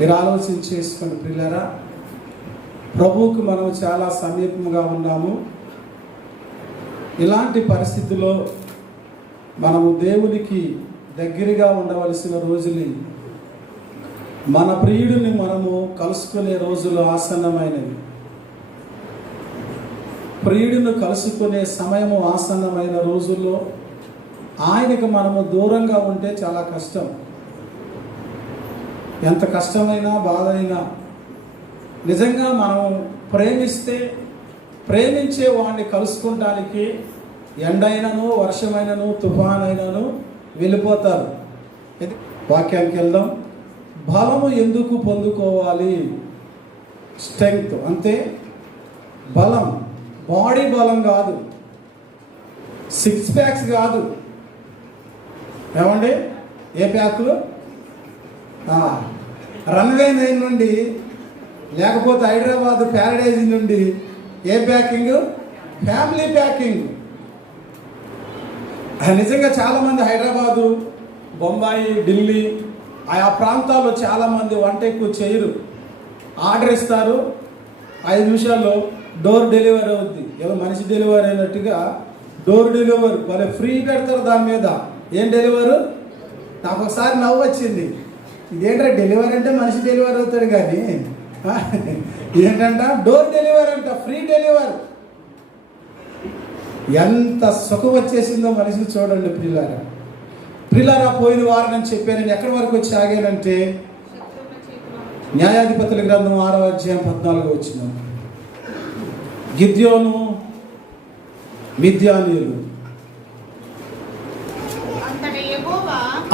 మీరు ఆలోచన చేసుకుని ప్రియులారా, ప్రభువుకు మనం చాలా సమీపంగా ఉన్నాము. ఇలాంటి పరిస్థితుల్లో మనము దేవునికి దగ్గరగా ఉండవలసిన రోజులు, మన ప్రియుడిని మనము కలుసుకునే రోజులు ఆసన్నమైనవి. ప్రియుడిని కలుసుకునే సమయము ఆసన్నమైన రోజుల్లో ఆయనకు మనము దూరంగా ఉంటే చాలా కష్టం. ఎంత కష్టమైనా బాధ అయినా నిజంగా మనం ప్రేమిస్తే ప్రేమించే వాడిని కలుసుకుంటానికి ఎండైనను వర్షమైనను తుఫానైనను వెళ్ళిపోతారు. వాక్యానికి వెళ్దాం. బలము ఎందుకు పొందుకోవాలి? స్ట్రెంగ్త్ అంతే. బలం, బాడీ బలం కాదు, 6 ప్యాక్స్ కాదు. ఏమండి? ఏ ప్యాకులు? రన్వే 9 నుండి, లేకపోతే హైదరాబాద్ ప్యారడైజ్ నుండి ఏ ప్యాకింగ్? Family packing. నిజంగా చాలామంది హైదరాబాదు, బొంబాయి, ఢిల్లీ ఆయా ప్రాంతాల్లో చాలామంది వంట ఎక్కువ చేయరు. ఆర్డర్ ఇస్తారు, 5 నిమిషాల్లో డోర్ డెలివరీ అవుద్ది. ఏదో మనిషి డెలివరీ అయినట్టుగా డోర్ డెలివరీ వాళ్ళే ఫ్రీ పెడతారు. దాని మీద ఏం డెలివరీ? నాకు ఒకసారి నవ్వు వచ్చింది. ఇదేంటంటే డెలివరీ అంటే మనిషి డెలివరీ అవుతాడు, కానీ ఏంటంట డోర్ డెలివరీ అంట, ఫ్రీ డెలివరీ. ఎంత సుఖం వచ్చేసిందో మనిషిని చూడండి ప్రియులారా. పోయిన వారం నేను చెప్పాను. నేను ఎక్కడి వరకు వచ్చి ఆగానంటే న్యాయాధిపతుల గ్రంథం 6వ అధ్యాయం 14వ వచనం. గిద్యోను, మిద్యానీయులు.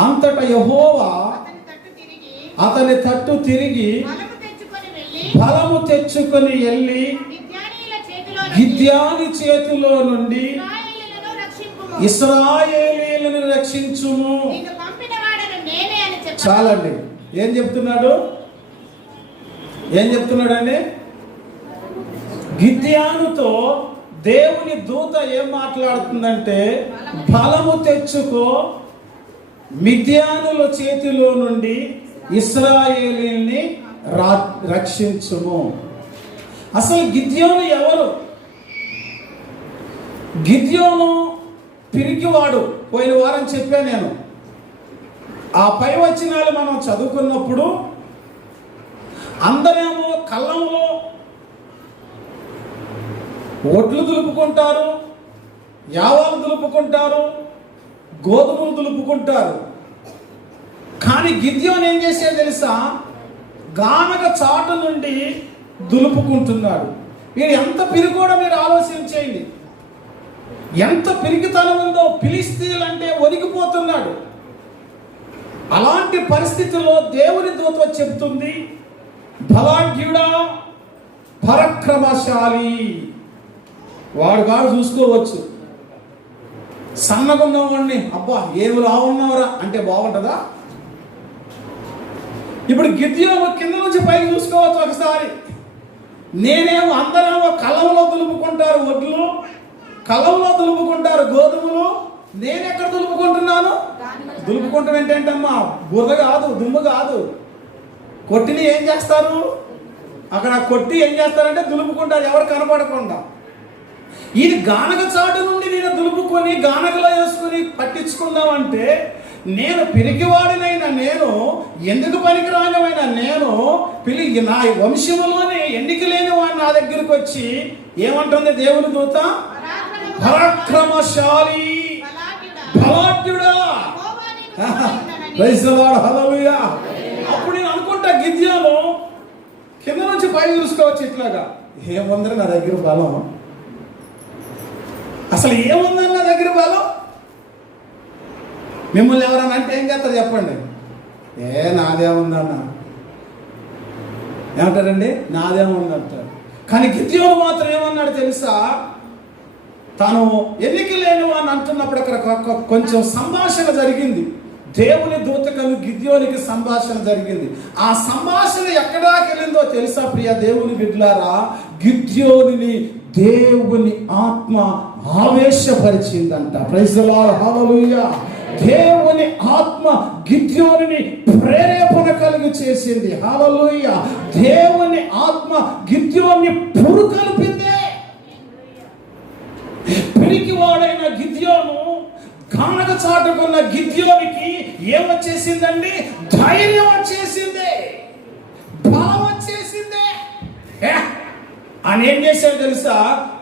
అంతటా యెహోవా అతని తట్టు తిరిగి బలము తెచ్చుకొని వెళ్ళి గిద్యోను చేతిలో నుండి ఇశ్రాయేలీయులను రక్షించుము. చాలండి. ఏం చెప్తున్నాడండి? గిద్యోనుతో దేవుని దూత ఏం మాట్లాడుతుందంటే, బలము తెచ్చుకో, మిద్యానుల చేతిలో నుండి ఇశ్రాయేలీయుల్ని రక్షించుము. అసలు గిద్యోను ఎవరు? గిద్యోను పిరికివాడు. పోయిన వారం చెప్పా నేను. ఆ పై వచనాలు మనం చదువుకున్నప్పుడు అందరేమో కళ్ళంలో ఒడ్లు దులుపుకుంటారు, యావాలు దులుపుకుంటారు, గోధుమలు దులుపుకుంటారు. కానీ గిద్యోను ఏం చేసేది తెలుసా? గానగ చాటు నుండి దులుపుకుంటున్నాడు. వీడు ఎంత పిరికోడో మీరు ఆలోచన చేయండి. ఎంత పిరికితనం ఉందో. ఫిలిష్తీయులంటే వణికిపోతున్నాడు. అలాంటి పరిస్థితుల్లో దేవుని దూత చెప్తుంది, బలాఢ్యుడా, పరాక్రమశాలి. వాడు చూసుకోవచ్చు. సన్నగున్నవాడిని అబ్బా ఏమి లావున్నావురా అంటే బాగుంటుందా? ఇప్పుడు గిద్యోను కింద నుంచి పైకి చూసుకోవచ్చు ఒకసారి. నేనేమో అందరేమో కళ్ళంలో దులుపుకుంటారు ఒడ్లు, కళ్ళంలో దులుపుకుంటారు గోధుమలు. నేను ఎక్కడ దులుపుకుంటున్నాను? దులుపుకుంటాం ఏంటంటమ్మా? బురద కాదు, దుమ్ము కాదు. కొట్టిని ఏం చేస్తారు? అక్కడ కొట్టి ఏం చేస్తారంటే దులుపుకుంటారు, ఎవరు కనపడకుండా. ఇది గానగ చాటు నుండి నేను దులుపుకొని గానగలో వేసుకుని పట్టించుకుందామంటే, నేను పిరికివాడినైనా నేను, ఎందుకు పనికిరానివైనా నేను, నా వంశంలోనే ఎన్నిక లేని వాడిని నా దగ్గరకు వచ్చి ఏమంటుంది దేవుని దూత? పరాక్రమశాలి, బలాఢ్యుడా. హల్లెలూయా. అప్పుడు నేను అనుకుంటా, గిద్యోను కింద నుంచి పై చూసుకోవచ్చు ఇట్లాగా. ఏముందని నా దగ్గర బలం? అసలు ఏముందని నా దగ్గర బలం? మిమ్మల్ని ఎవరన్నా అంటే ఏం చేస్తారు చెప్పండి? నాదేముందన్న ఏమంటారండి? నాదేముందంటారు. కానీ గిద్యోను మాత్రం ఏమన్నాడు తెలుసా? తాను ఎన్నిక లేని వాడిని అంటున్నప్పుడు అక్కడ కొంచెం సంభాషణ జరిగింది. దేవుని దూతకు గిద్యోనికి సంభాషణ జరిగింది. ఆ సంభాషణ ఎక్కడాకి వెళ్ళిందో తెలుసా ప్రియ దేవుని బిడ్డలారా? గిద్యోనిని దేవుని ఆత్మ ఆవేశపరిచిందంట. ప్రైజ్ ది లార్డ్, హల్లెలూయా. దేవుని ఆత్మ గిద్యోనిని ప్రేరేపణ కలిగి చేసింది. హల్లెలూయా. దేవుని ఆత్మ గిద్యోన్ని పురుకొల్పిందే. పిరికివాడైన గిద్యోను, గానగ చాటుకున్న గిద్యోనికి ఏమొచ్చేసిందండి? ధైర్యం వచ్చేసింది, బలం వచ్చేసింది. ఆయన ఏం చేశాడు తెలుసా?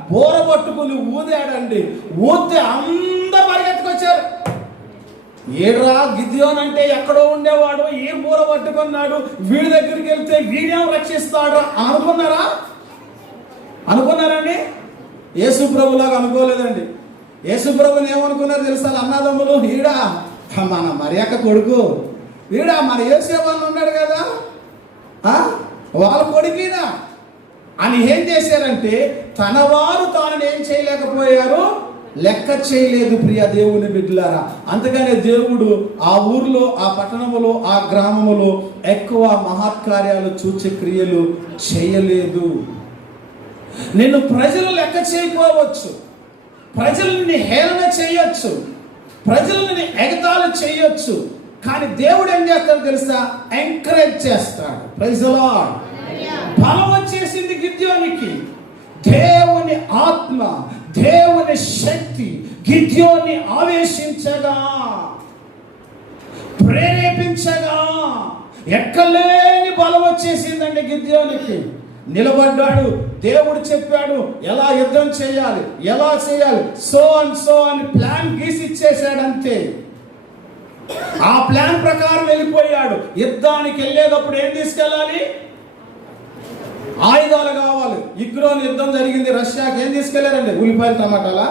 బోర పట్టుకుని ఊదాడండి. ఊతే అందరూ పరిగెత్తుకొచ్చారు. ఏడ్రా గిద్యోన్ అంటే ఎక్కడో ఉండేవాడు, ఏ బోర పట్టుకున్నాడు, వీడి దగ్గరికి వెళ్తే వీడేం రక్షిస్తాడు అనుకున్నారండి? యేసు ప్రభులాగా అనుకోలేదండి. యేసు ప్రభుని ఏమనుకున్నారు తెలుసా? అన్నదమ్ములు, ఈడా మన మరియక్క కొడుకు, ఈడా మన యేసేవాళ్ళు ఉన్నాడు కదా, వాళ్ళ కొడుకునా అని ఏం చేశారంటే, తన వారు తాను ఏం చేయలేకపోయారు, లెక్క చేయలేదు. ప్రియ దేవుని బిడ్డలారా, అందుకనే దేవుడు ఆ ఊర్లో, ఆ పట్టణములో, ఆ గ్రామములో ఎక్కువ మహత్కార్యాలు, సూచక్రియలు చేయలేదు. నిన్ను ప్రజలు లెక్క చేయకపోవచ్చు, ప్రజల్ని హేళన చేయొచ్చు, ప్రజల్ని ఎగతాళి చేయొచ్చు, కానీ దేవుడు ఏం చేస్తాడు తెలుసా? ఎంకరేజ్ చేస్తాడు. Praise the lord. బలం వచ్చేసింది గిద్యోనికి. దేవుని ఆత్మ, దేవుని శక్తి గిద్యోన్ని ఆవేశించగా, ప్రేరేపించగా ఎక్కలేని బలం వచ్చేసిందండి గిద్యోనికి. నిలబడ్డాడు. దేవుడు చెప్పాడు ఎలా యుద్ధం చేయాలి, ఎలా చేయాలి, సో అని ప్లాన్ గీసి ఇచ్చేసాడంతే. ఆ ప్లాన్ ప్రకారం వెళ్ళిపోయాడు. యుద్ధానికి వెళ్ళేటప్పుడు ఏం తీసుకెళ్ళాలి? ఆయుధాలు కావాలి. యుక్రెయిన్ యుద్ధం జరిగింది, రష్యాకి ఏం తీసుకెళ్లారండి? ఉల్లిపాయలు, టమాటాలా?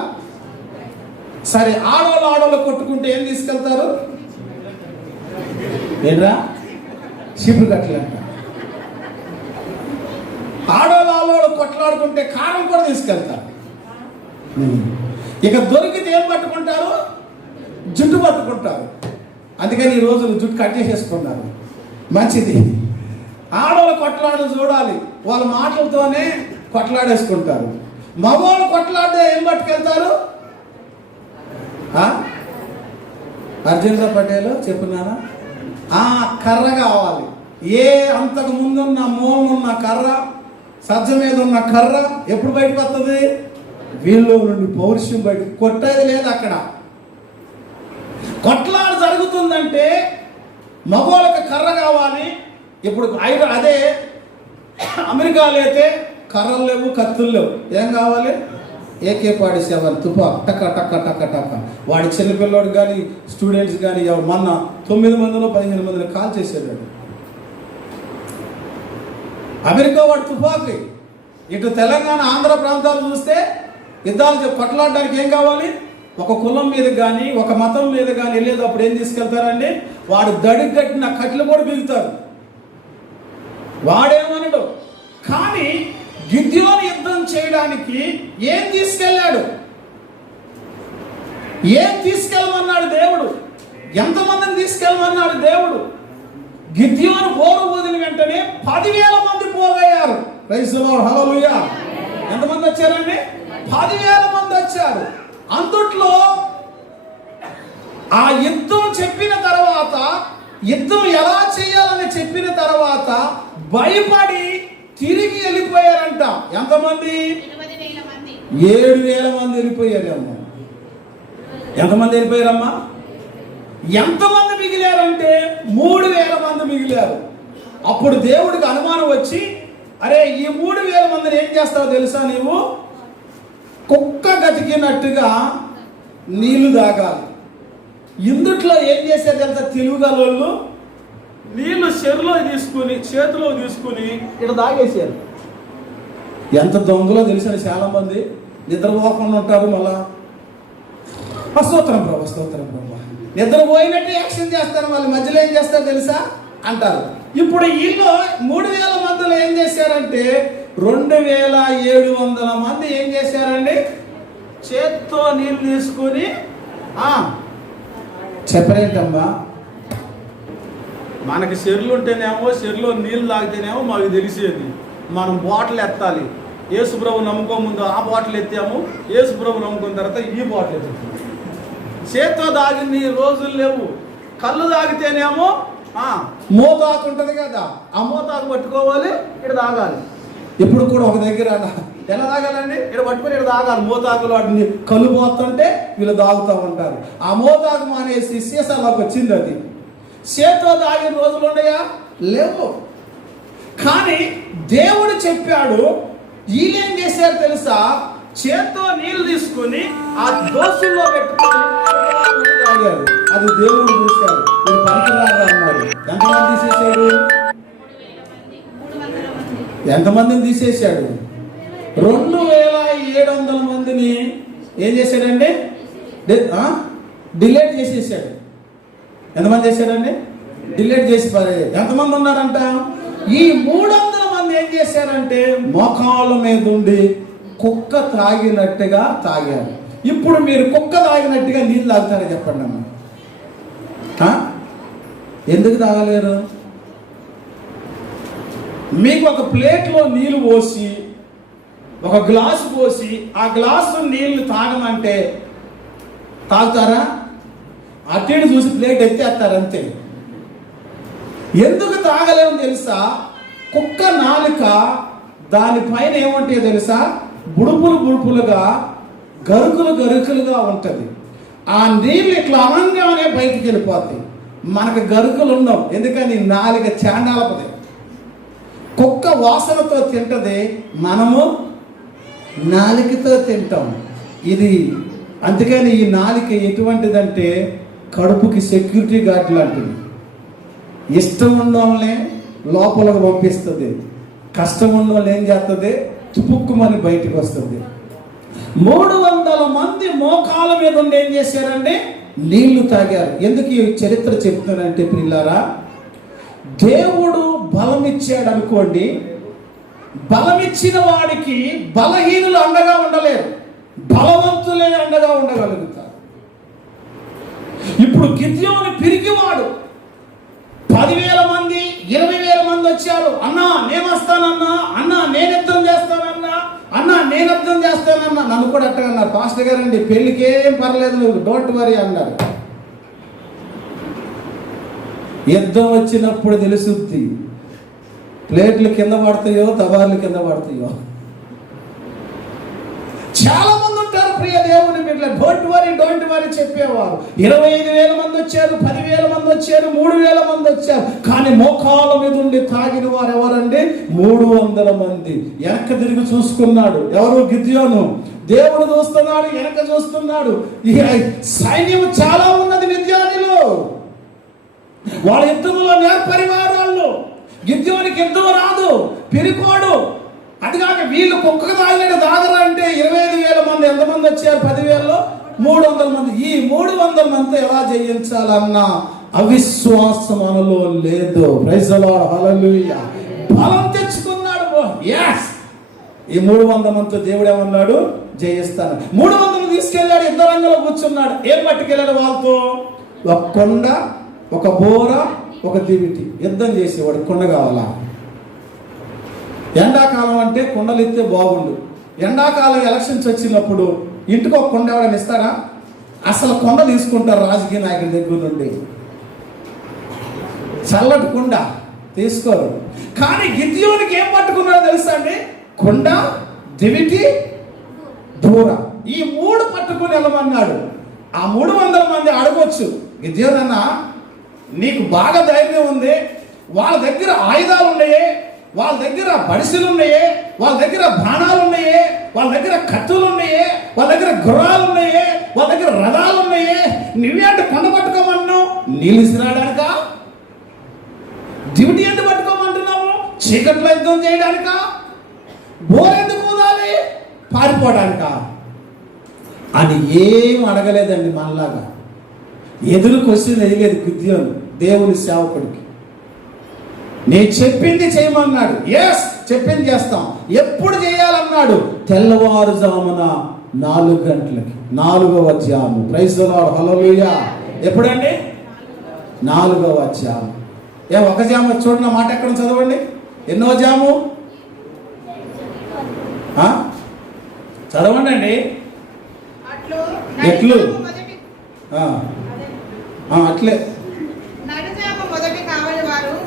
సరే, ఆడోళ్ళు కొట్టుకుంటే ఏం తీసుకెళ్తారు? ఏంట్రా? చీపురు కట్టలు అంట. ఆడోళ్ళు కొట్లాడుకుంటే కారం కూడా తీసుకెళ్తారు. ఇక దొరికితే ఏం పట్టుకుంటారు? జుట్టు పట్టుకుంటారు. అందుకని ఈ రోజు జుట్టు కట్ చేసేసుకున్నారు. మంచిది. ఆడవాళ్ళు కొట్లాడు చూడాలి, వాళ్ళ మాటలతోనే కొట్లాడేసుకుంటారు. మగవాళ్ళు కొట్లాడితే ఏం పట్టుకెళ్తారు? అర్జున్ పటేల్ చెప్పున్నారా? కర్ర కావాలి. ఏ అంతకు ముందున్న మూలనున్న కర్ర, సజ్జ మీద ఉన్న కర్ర ఎప్పుడు బయటకు వస్తుంది? వీళ్ళు నుండి పౌరుషం బయట. కొట్టేది లేదు అక్కడ. కొట్లాడు జరుగుతుందంటే మగవాళ్ళకి కర్ర కావాలి. ఇప్పుడు అదే అమెరికాలో అయితే కర్రలు లేవు, కత్తులు లేవు. ఏం కావాలి? AK-47 తుపా, టక్క టక్క టక్క టక్క. వాడి చిన్నపిల్లోడు కానీ, స్టూడెంట్స్ కానీ, మొన్న 9 మందిలో 15 మందిని కాల్ చేసేవాడు. అమెరికా వాడు తుపాకి. ఇటు తెలంగాణ, ఆంధ్ర ప్రాంతాలు చూస్తే యుద్ధాలు కొట్లాడడానికి ఏం కావాలి? ఒక కులం మీద కానీ, ఒక మతం మీద కానీ వెళ్ళేటప్పుడు ఏం తీసుకెళ్తారండి? వాడు దడికి కట్టిన కట్లు కూడా బిగుతారు. వాడేమనడు. కానీ గిద్యోను యుద్ధం చేయడానికి ఏం తీసుకెళ్ళాడు? ఏం తీసుకెళ్ళమన్నాడు దేవుడు? ఎంతమందిని తీసుకెళ్ళమన్నాడు దేవుడు? గిద్యోను బోరు ఊదిన వెంటనే 10,000 మంది పోగయ్యారు. Praise the Lord. హల్లెలూయా. ఎంతమంది వచ్చారండి? 10,000 మంది వచ్చారు. అంతట్లో ఆ యుద్ధం చెప్పిన తర్వాత, యుద్ధం ఎలా చేయాలని చెప్పిన తర్వాత భయపడి తిరిగి వెళ్ళిపోయారంట. ఎంతమంది? 7,000 మంది వెళ్ళిపోయారమ్మా. ఎంతమంది వెళ్ళిపోయారమ్మా? ఎంతమంది మిగిలారంటే 3,000 మంది మిగిలారు. అప్పుడు దేవుడికి అనుమానం వచ్చి, అరే ఈ 3,000 మందిని ఏం చేస్తావో తెలుసా? నీవు కుక్క గతికినట్టుగా నీళ్లు తాగాలి. ఇందుట్లో ఏం చేసేది తెలుసా? తెలుగుగలోళ్ళు నీళ్లు చెరులో తీసుకుని, చేతిలో తీసుకుని ఇక్కడ తాగేసారు. ఎంత దొంగలో తెలిసిన చాలా మంది నిద్రపోకుండా ఉంటారు. మళ్ళా స్తోత్రం ప్రభు, స్తోత్రం ప్రభు, నిద్రపోయినట్టు యాక్షన్ చేస్తారు. వాళ్ళ మధ్యలో ఏం చేస్తారు తెలుసా అంటారు. ఇప్పుడు వీళ్ళు 3,000 మందిలో ఏం చేశారంటే 2,700 మంది ఏం చేశారండి? చేత్తో నీళ్ళు తీసుకుని చెప్పరేంటమ్మా, మనకి చెరువులు ఉంటేనేమో, చెరువులో నీళ్ళు తాగితేనేమో మాకు తెలిసేది. మనం బాటిల్ ఎత్తాలి. యేసుప్రభు నమ్ముకో ముందు ఆ బాటిల్ ఎత్తాము, యేసుప్రభు నమ్ముకున్న తర్వాత ఈ బాటిల్ ఎత్తాము. చేత్తో తాగిన రోజులు లేవు. కళ్ళు తాగితేనేమో మోతాకు ఉంటుంది కదా, ఆ మోతాకు పట్టుకోవాలి, ఇక్కడ తాగాలి. ఇప్పుడు కూడా ఒక దగ్గర ఎలా తాగాలండి? ఇక్కడ పట్టుకొని ఇక్కడ తాగాలి. మోతాకులు వాటిని కళ్ళు పోతుంటే వీళ్ళు తాగుతూ ఉంటారు. ఆ మోతాకు మానేసి సీసాలోకి వచ్చింది. అది చేతితో తాగిన రోజులు ఉన్నాయా? లేవు. కానీ దేవుడు చెప్పాడు. వీళ్ళేం చేశారు తెలుసా? చేత్తో నీళ్లు తీసుకుని ఆ దోసుల్లో పెట్టుకుని తాగారు. అది దేవుడు చూశాడు. వీళ్ళు పనికిరాగా అన్నాడు. ఎంతమంది తీసేశాడు? ఎంతమందిని తీసేశాడు? 2700 మందిని ఏం చేశాడండి? డిలీట్ చేసేసాడు. ఎంతమంది చేశాడండి? డిలీట్ చేసి ఎంతమంది ఉన్నారంట? ఈ 300 మంది ఏం చేశారంటే మోకాళ్ళ మీద ఉండి కుక్క తాగినట్టుగా తాగారు. ఇప్పుడు మీరు కుక్క తాగినట్టుగా నీళ్ళు తాగుతారా చెప్పండి అమ్మా? ఎందుకు తాగలేరు? మీకు ఒక ప్లేట్లో నీళ్ళు పోసి, ఒక గ్లాసు పోసి, ఆ గ్లాసు నీళ్లు తాగమంటే తాగుతారా? అటు చూసి ప్లేట్ ఎత్తేస్తారు అంతే. ఎందుకు తాగలేము తెలుసా? కుక్క నాలుక దానిపైన ఏముంటాయో తెలుసా? బుడుపులు బుడుపులుగా, గరుకులు గరుకులుగా ఉంటుంది. ఆ నీళ్ళు ఇట్లా అనంగానే బయటికి వెళ్ళిపోతాయి. మనకు గరుకులు ఉండవు. ఎందుకని? నాలుక చాండాలపది. కుక్క వాసనతో తింటది, మనము నాలుకతో తింటాం. ఇది అందుకని ఈ నాలుక ఎటువంటిదంటే కడుపుకి సెక్యూరిటీ గార్డ్ లాంటిది. ఇష్టం ఉన్నోళ్ళనే లోపలకు పంపిస్తుంది, కష్టం ఉన్నోళ్ళు ఏం చేస్తుంది? తుపుక్కుమని బయటకు వస్తుంది. 300 మంది మోకాల మీద ఉండి ఏం చేశారంటే నీళ్లు తాగారు. ఎందుకు ఈ చరిత్ర చెప్తున్నానంటే పిల్లారా, దేవుడు బలం ఇచ్చాడు అనుకోండి, బలమిచ్చిన వాడికి బలహీనులు అండగా ఉండలేరు, బలవంతులే అండగా ఉండగలుగుతారు. ఇప్పుడు గిద్యోను పిరికివాడు. 10,000 మంది 20,000 మంది వచ్చారు. అన్నా నేను వస్తానన్నా, అన్నా నేను యుద్ధం చేస్తానన్నా, అన్నా నేను యుద్ధం చేస్తానన్నా. నన్ను కూడా అట్టగన్నారు. పాస్టర్ గారండి పెళ్లికి ఏం పర్లేదు, నువ్వు డోంట్ వరీ అన్నారు. యుద్ధం వచ్చినప్పుడు తెలుసుద్ది, ప్లేట్లు కింద పడతాయో తబార్లు కింద పడతాయో. చాలా మంది ఉంటారు ప్రియ దేవుని బిడ్డలు, డోంట్ వరీ చెప్పేవారు. 25,000 మంది వచ్చారు, 10,000 మంది వచ్చారు, 3,000 మంది వచ్చారు. కానీ మోకాల మీద ఉండి తాగిన వారు ఎవరండి? 300 మంది. వెనక తిరిగి చూసుకున్నాడు. ఎవరు? గిద్యోను. దేవుడు చూస్తున్నాడు, వెనక చూస్తున్నాడు. ఈ సైన్యం చాలా ఉన్నది మిద్యానీలో. వాళ్ళ యుద్ధంలో నేర్పరివారు వాళ్ళు. గిద్యోనికి యుద్ధం రాదు, పిరికోడు. అదిగాక వీళ్ళు కుక్కకు తాగినట్టు తాగరా అంటే 25,000 మంది ఎంతమంది వచ్చారు? 10,000లో 300 మంది. ఈ 300 మంది ఎలా జయించాలన్న అవిశ్వాసం మనలో లేదు. ప్రైజ్ ది లార్డ్, హల్లెలూయా. బలం తెచ్చుకున్నాడు. yes, ఈ 300 మందితో దేవుడు ఏమన్నాడు? జయిస్తాను. 300 తీసుకెళ్ళాడు, యుద్ధ రంగంలో కూర్చున్నాడు. ఏం పట్టుకెళ్ళాడు వాళ్ళతో? ఒక కొండ, ఒక బోర, ఒక దివిటి. యుద్ధం చేసేవాడు. కొండ కావాలా? ఎండాకాలం అంటే కొండలు ఇస్తే బాగుండు. ఎండాకాలం ఎలక్షన్స్ వచ్చినప్పుడు ఇంటికి ఒక కొండ ఎవరైనా ఇస్తారా? అసలు కొండ తీసుకుంటారు రాజకీయ నాయకుల దగ్గర నుండి. చల్లటి కొండ తీసుకోరు. కానీ గిద్యోనికి ఏం పట్టుకున్నారో తెలుసా అండి? కొండ, దివిటి, దూర. ఈ 3 పట్టుకుని వెళ్ళమన్నాడు. ఆ 300 మంది అడగొచ్చు, గిద్యోన్ అన్న నీకు బాగా ధైర్యం ఉంది, వాళ్ళ దగ్గర ఆయుధాలు ఉన్నాయే, వాళ్ళ దగ్గర బడిసెలు ఉన్నాయే, వాళ్ళ దగ్గర బాణాలు ఉన్నాయే, వాళ్ళ దగ్గర కత్తులు ఉన్నాయే, వాళ్ళ దగ్గర గుర్రాలు ఉన్నాయే, వాళ్ళ దగ్గర రథాలు ఉన్నాయే, నువ్వే అంటే కొండ పట్టుకోమన్నావు? నీళ్ళు ఇసిరాడానికా? డ్యూటీ ఎందుకు పట్టుకోమంటున్నావు? చీకట్లో యుద్ధం చేయడానికా? బోరెందుకు ఊదాలి? పారిపోవడానికా? అని ఏం అడగలేదండి. మనలాగా ఎదురు క్వశ్చన్ వేయలేదు గిద్యోను దేవుని సేవకుడికి. నేను చెప్పింది చేయమన్నాడు. ఎస్, చెప్పింది చేస్తాం. ఎప్పుడు చేయాలన్నాడు? తెల్లవారుజామున 4 గంటలకి, 4వ జాము. ప్రైజ్ ది లార్డ్, హల్లెలూయా. ఎప్పుడండి? 4వ జాము. ఒక జాము చూడండి, మాట ఎక్కడ చదవండి. ఎన్నో జాము? చదవండి అండి. ఎట్లు? అట్లే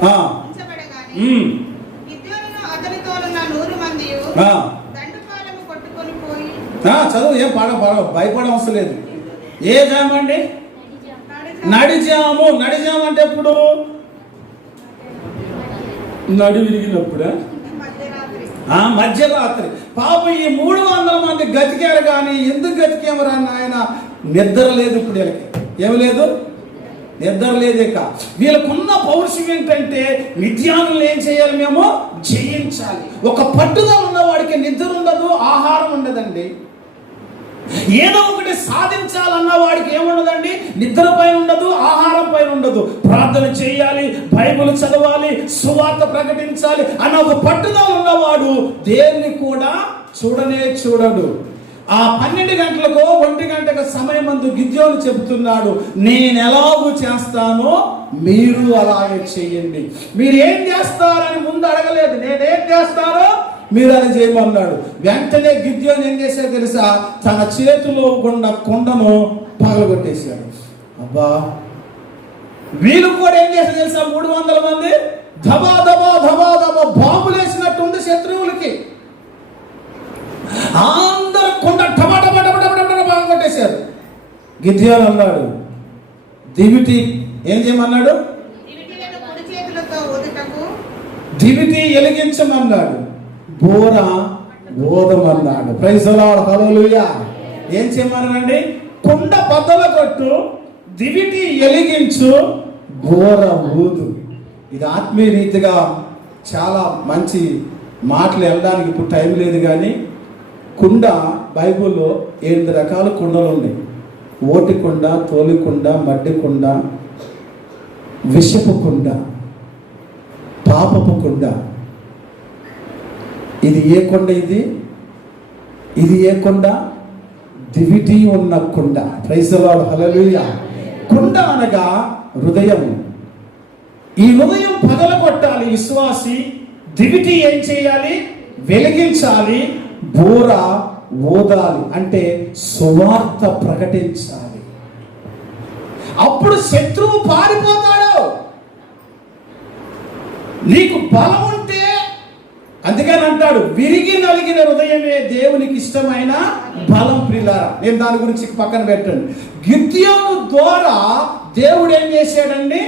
ఉంచబడగానే గిద్యోనును అతనితోనున్న 100 మందియు దండుపాలెము కొట్టుకొని పోయి. చదువు, ఏం భయపడ అవసరం లేదు. ఏ జామ అండి? నడిజాము. నడిజాము అంటే ఎప్పుడు? నడి విరిగినప్పుడు, మధ్యరాత్రి. పాపం ఈ 300 మంది గతికారు. కానీ ఎందుకు గతికేమరా ఆయన? నిద్ర లేదు. ఇప్పుడు వీళ్ళకి ఏమి లేదు, నిద్ర లేదు. ఇక వీళ్ళకున్న పౌరుషం ఏంటంటే మిథ్యానులు ఏం చేయాలి? మేము జయించాలి. ఒక పట్టుదల ఉన్నవాడికి నిద్ర ఉండదు, ఆహారం ఉండదండి. ఏదో ఒకటి సాధించాలన్న వాడికి ఏముండదండి? నిద్ర పైన ఉండదు, ఆహారం పైన ఉండదు. ప్రార్థన చేయాలి, బైబిల్ చదవాలి, సువార్త ప్రకటించాలి అన్న ఒక పట్టుదల ఉన్నవాడు దేన్ని కూడా చూడడు. ఆ 12 గంటలకు 1 గంటకు సమయం అందు గిద్యోను చెబుతున్నాడు, నేను ఎలాగూ చేస్తానో మీరు అలాగే చెయ్యండి. మీరు ఏం చేస్తారని ముందు అడగలేదు, నేనేం చేస్తానో మీరు అది చేయమన్నాడు. వెంటనే గిద్యోను ఏం చేశాడు తెలుసా? తన చేతిలో ఉన్న కొండను పగలగొట్టేశాడు. అబ్బా, వీళ్ళు కూడా ఏం చేశారు తెలుసా? 300 మంది ధబా ధబా ధబా ధబా బాంబులు వేసినట్టుంది శత్రువులకి. అందరూ కొండ టబా టబా టబా టబా టబా పగలగొట్టేశారు. గిద్యోను అన్నాడు, దివిటి ఏం చేయమన్నాడు? దివిటి వెలిగించమన్నాడు, బోర ఓదమన్నాడు. ప్రైజ్ ది లార్డ్, హల్లెలూయా. ఏం చేయమన్నాడండి? కుండ బద్దలు కొట్టు, దివిటి వెలిగించు, బోర ఊదు. ఇది ఆత్మీయ రీతిగా చాలా మంచి మాటలు వెళ్ళడానికి ఇప్పుడు టైం లేదు. కానీ కుండ, బైబుల్లో 8 రకాల కుండలు ఉన్నాయి. ఓటి కుండ, తోలి కుండ, మడ్డి కుండ, విషపు కుండ, పాపపు కుండ. ఇది ఏ కొండ? ఇది ఏ కొండ? దివిటి ఉన్న కుండ. ప్రైజ్ ది లార్డ్, హల్లెలూయా. కుండ అనగా హృదయం. ఈ హృదయం పగలగొట్టాలి విశ్వాసి. దివిటి ఏం చేయాలి? వెలిగించాలి. బోర ఓదాలి, అంటే సువార్త ప్రకటించాలి. అప్పుడు శత్రువు పారిపోతాడు. నీకు బలం ఉంటే, అందుకని అంటాడు, విరిగి నలిగిన హృదయమే దేవునికి ఇష్టమైన బలం. ప్రియులారా, నేను దాని గురించి పక్కన పెట్టండి. గిద్యోను ద్వారా దేవుడు ఏం చేశాడండి?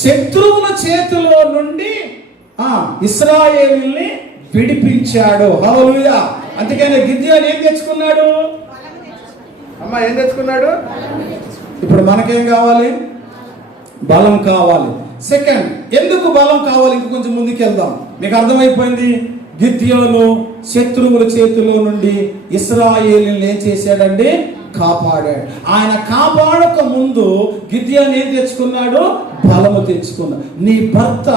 శత్రువుల చేతిలో నుండి ఇశ్రాయేలుని విడిపించాడు. హల్లెలూయా. అందుకని గిద్యోను ఏం తెచ్చుకున్నాడు? అమ్మ, ఏం తెచ్చుకున్నాడు? ఇప్పుడు మనకేం కావాలి? బలం కావాలి. సెకండ్, ఎందుకు బలం కావాలి? ఇంక కొంచెం ముందుకు వెళ్దాం. మీకు అర్థమైపోయింది. గిద్యోను శత్రువుల చేతిలో నుండి ఇశ్రాయేలుని ఏం చేశాడండి? కాపాడాడు. ఆయన కాపాడక ముందు గిద్యోను ఏం తెచ్చుకున్నాడు? బలము తెచ్చుకున్నాడు. నీ భర్త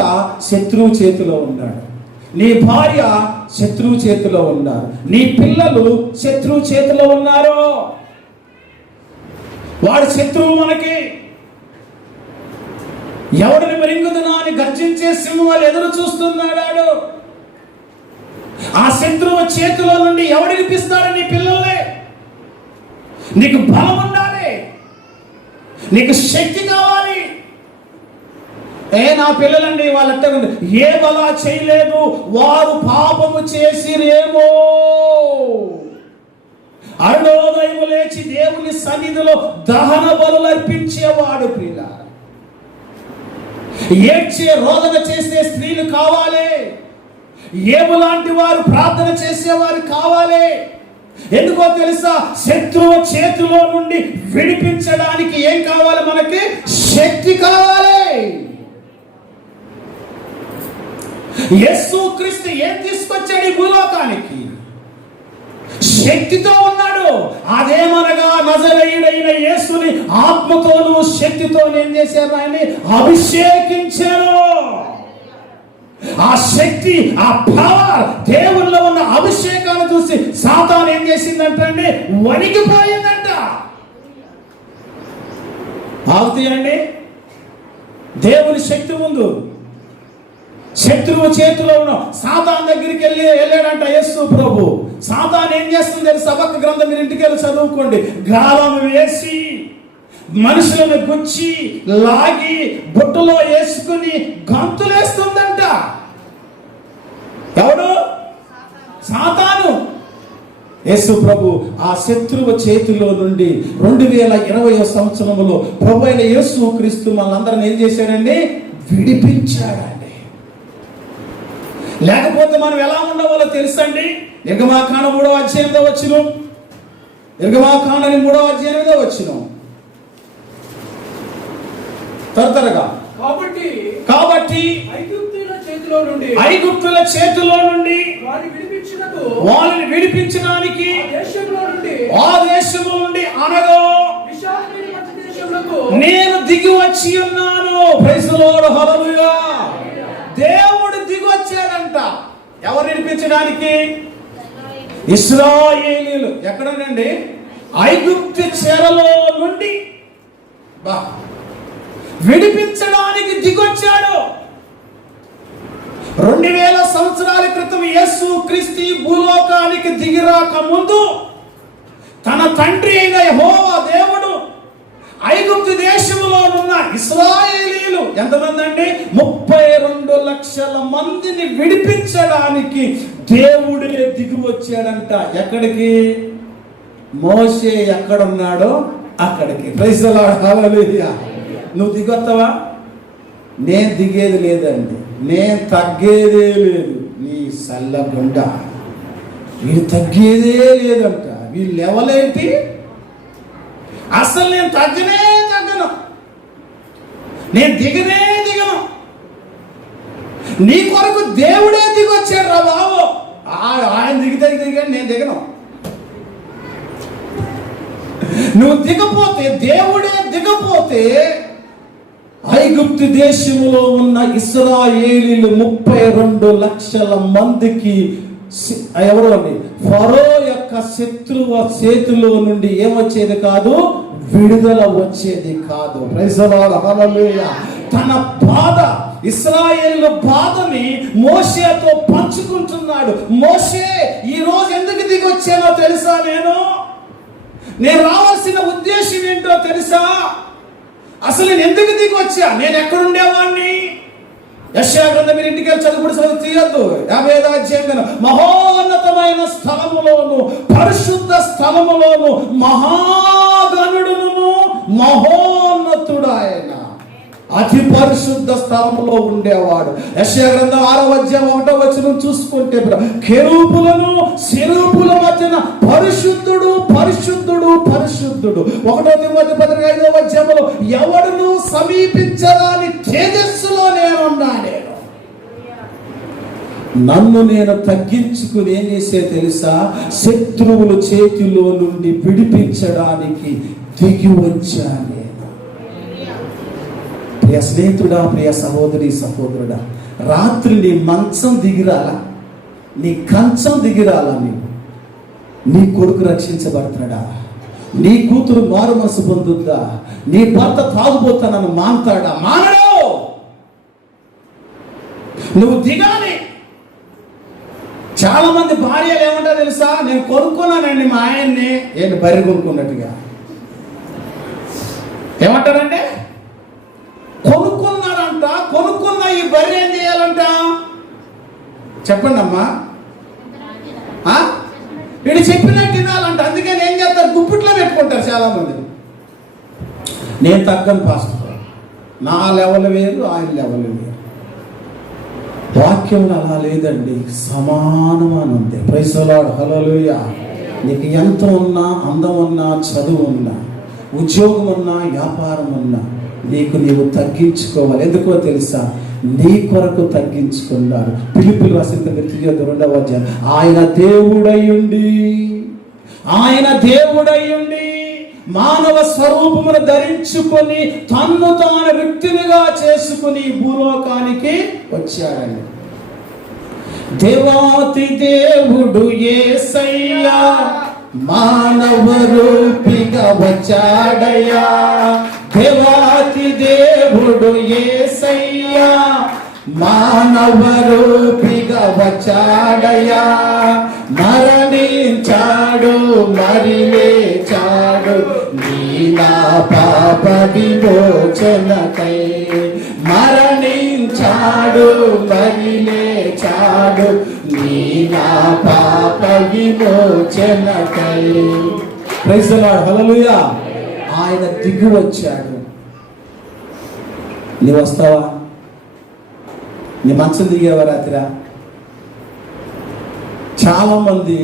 శత్రువు చేతిలో ఉన్నాడు, నీ భార్య శత్రువు చేతిలో ఉన్నారు, నీ పిల్లలు శత్రువు చేతిలో ఉన్నారు. వాడు శత్రువు మనకి. ఎవడిని మరింగుదునా అని గర్జించే సింహాలు ఎదురు చూస్తున్నాడు. ఆ శత్రువు చేతిలో నుండి ఎవడినిపిస్తాడు? నీ పిల్లలే. నీకు బలం ఉండాలి, నీకు శక్తి కావాలి. నా పిల్లలండి వాళ్ళంటే ఏ బలా చేయలేదు, వారు పాపము చేసిరేమో. అరుణోదయము లేచి దేవుని సన్నిధిలో దహన బలులు అర్పించేవాడు. ప్రియులారా, ఏడ్చే రోదన చేసే స్త్రీలు కావాలి. ఏము లాంటి వారు ప్రార్థన చేసేవారు కావాలి. ఎందుకో తెలుసా? శత్రువు చేతిలో నుండి విడిపించడానికి ఏం కావాలి? మనకి శక్తి కావాలి. యేసుక్రీస్తు ఏం తీసుకొచ్చాడు ఈ భూలోకానికి? శక్తితో ఉన్నాడు. అదేమనగా నజరేయుడైన యేసుని ఆత్మతోనూ శక్తితో ఏం చేశారు? ఆయన్ని అభిషేకించారు. ఆ శక్తి, ఆ పవర్, దేవుల్లో ఉన్న అభిషేకాన్ని చూసి సాతాను ఏం చేసిందంటే వణికిపోయిందంట. ఆగుతాయండి దేవుని శక్తి ముందు. శత్రువు చేతిలో ఉన్న సాతాను దగ్గరికి వెళ్ళాడంట యేసు ప్రభు. సాతాను ఏం చేస్తుంది? సభకు గ్రంథం మీరు ఇంటికి వెళ్ళి చదువుకోండి. గాలం వేసి మనుషులను గుచ్చి లాగి బుట్టలో వేసుకుని గంతులేస్తుందంట. ఎవడు? సాతాను. యేసు ప్రభు ఆ శత్రువు చేతిలో నుండి 2020 సంవత్సరంలో ప్రభు అయిన యేసు క్రీస్తు మనందరిని ఏం చేశాడండి? విడిపించాడండి. లేకపోతే మనం ఎలా ఉండవాలో తెలుసండి. నిర్గమాకాండం 3వ అధ్యాయంలో వచ్చిన నిర్గమాకాండం 3వ అధ్యాయంలో వచ్చిన తరతరగా కాబట్టి ఐగుప్తుల చేతిలో నుండి వాళ్ళని విడిపించడానికి ఆ దేశంలో నుండి అనగా నేను దిగి వచ్చి ఉన్నాను. ప్రైజ్ ది లార్డ్, హల్లెలూయా. దేవుడు దిగి వచ్చాడంట. ఎవరు విడిపించడానికి? ఇశ్రాయేలీయులు. ఎక్కడనండి? ఐగుప్తు చెరలో నుండి విడిపించడానికి దిగొచ్చాడు. 2000 సంవత్సరాల క్రితం యేసు క్రీస్తు భూలోకానికి దిగిరాక ముందు తన తండ్రి అయిన యెహోవా దేవుడు ఐగుప్తు దేశంలో ఉన్న ఇశ్రాయేలీయులు ఎంతమంది అండి? 32 లక్షల మందిని విడిపించడానికి దేవుడే దిగి వచ్చాడంట. ఎక్కడికి? మోషే ఎక్కడున్నాడో అక్కడికి. ప్రైజ్ ది లార్డ్, హల్లెలూయా. నువ్వు దిగొస్తావా? నేను దిగేది లేదండి, నేను తగ్గేదే లేదు. నీ సల్లగుండ వీళ్ళు తగ్గేదే లేదంట. వీళ్ళు లెవలేంటి? అసలు నేను తగ్గను, నేను దిగను. నీ కొరకు దేవుడే దిగొచ్చాడు రా బాబు. ఆయన దిగాడు, నేను దిగను. నువ్వు దిగపోతే, దేవుడే దిగపోతే ఐగుప్తు దేశంలో ఉన్న ఇశ్రాయేలీయులు 32 లక్షల మందికి ఎవరు అండి? ఫరో యొక్క శత్రువు చేతిలో నుండి ఏమొచ్చేది కాదు? విడుదల వచ్చేది కాదు. ప్రైజ్ ది లార్డ్, హల్లెలూయా. తన బాధ, ఇశ్రాయేలు బాధని మోషేతో పంచుకుంటున్నాడు. మోషే, ఈ రోజు ఎందుకు దిగి వచ్చానో తెలుసా? నేను రావాల్సిన ఉద్దేశం ఏంటో తెలుసా? అసలు నేను ఎందుకు దిగి వచ్చా? నేను ఎక్కడుండేవాడిని? యెషయా గ్రంథం మీరు ఇంటికి చదువు తీయద్దు. 50వ అధ్యాయం, మహోన్నతమైన స్థలములోను పరిశుద్ధ స్థలములోను మహాగణుడును మహోన్నతుడు ఆయన అతి పరిశుద్ధ స్థలములో ఉండేవాడు. యెషయా గ్రంథం 6వ అధ్యాయం 1వ వచనం చూసుకుంటే కెరూబులను శెరూబుల మధ్యన పరిశుద్ధుడు పరిశుద్ధుడు పరిశుద్ధుడు. 1వ తిమోతి పత్రిక 5వ అధ్యాయంలో ఎవడును సమీపించరాని తేజస్సులో నేనున్నాను. నన్ను నేను తగ్గించుకుని ఏం చేసే తెలుసా? శత్రువుల చేతిలో నుండి విడిపించడానికి దిగి వచ్చాను. ప్రియ స్నేహితుడా, ప్రియ సహోదరి సహోదరుడా, రాత్రి నీ మంచం దిగిరాలా, నీ కంచం దిగిరాలా? నీ కొడుకు రక్షించబడతాడా? నీ కూతురు మారు మనసు పొందుద్దా? నీ భర్త తాగుబోతానని మానతాడా? మానడు. నువ్వు దిగాలి. చాలా మంది భార్యలు ఏమంటారు తెలుసా? నేను కొనుక్కున్నానండి మా ఆయన్ని. ఏంటి బర్రె కొనుక్కున్నట్టుగా ఏమంటారంటే? కొనుక్కున్నాడంట. కొనుక్కున్న ఈ బర్రె ఏం చేయాలంట? చెప్పండి అమ్మా. వీడు చెప్పినట్టు వినాలంట. అందుకని ఏం చేస్తారు? గుప్పిట్లో పెట్టుకుంటారు చాలా మంది. నేను తగ్గను పాస్టర్, నా లెవెల్ వేరు, ఆయన లెవెల్ వేరు. వాక్యం అలా లేదండి, సమానమని ఉంది. ప్రైజ్ ది లార్డ్, హల్లెలూయా. నీకు ఎంత ఉన్నా, అందం ఉన్నా, చదువు ఉన్నా, ఉద్యోగం ఉన్నా, వ్యాపారం ఉన్నా, నీవు తగ్గించుకోవాలి. ఎందుకో తెలుసా? నీ కొరకు తగ్గించుకున్నారు. ఫిలిప్పీయులు రాసిన 2వ అధ్యాయం, ఆయన దేవుడయ్యుండి మానవ స్వరూపమును ధరించుకొని తన్ను తాను వ్యక్తినిగా చేసుకుని భూలోకానికి వచ్చాడండి. దేవాతి దేవుడు యేసయ్యా మానవ రూపిగా వచ్చాడయ్యా. దేవాతి దేవుడు యేసయ్యా మానవ రూపిగా వచ్చాడయ్యా. మరణించాడు, మరి లేచాడు, నీ నా పాప పాప విమోచనకై మరణించాడు మరి లేచాడు నీ నా పాప విమోచనకై. ప్రైజ్ ది లార్డ్, హల్లెలూయా. ఆయన దిగి వచ్చాడు. నీవు వస్తావా? నీ మంచం దిగేవా రాత్రి? చాలా మంది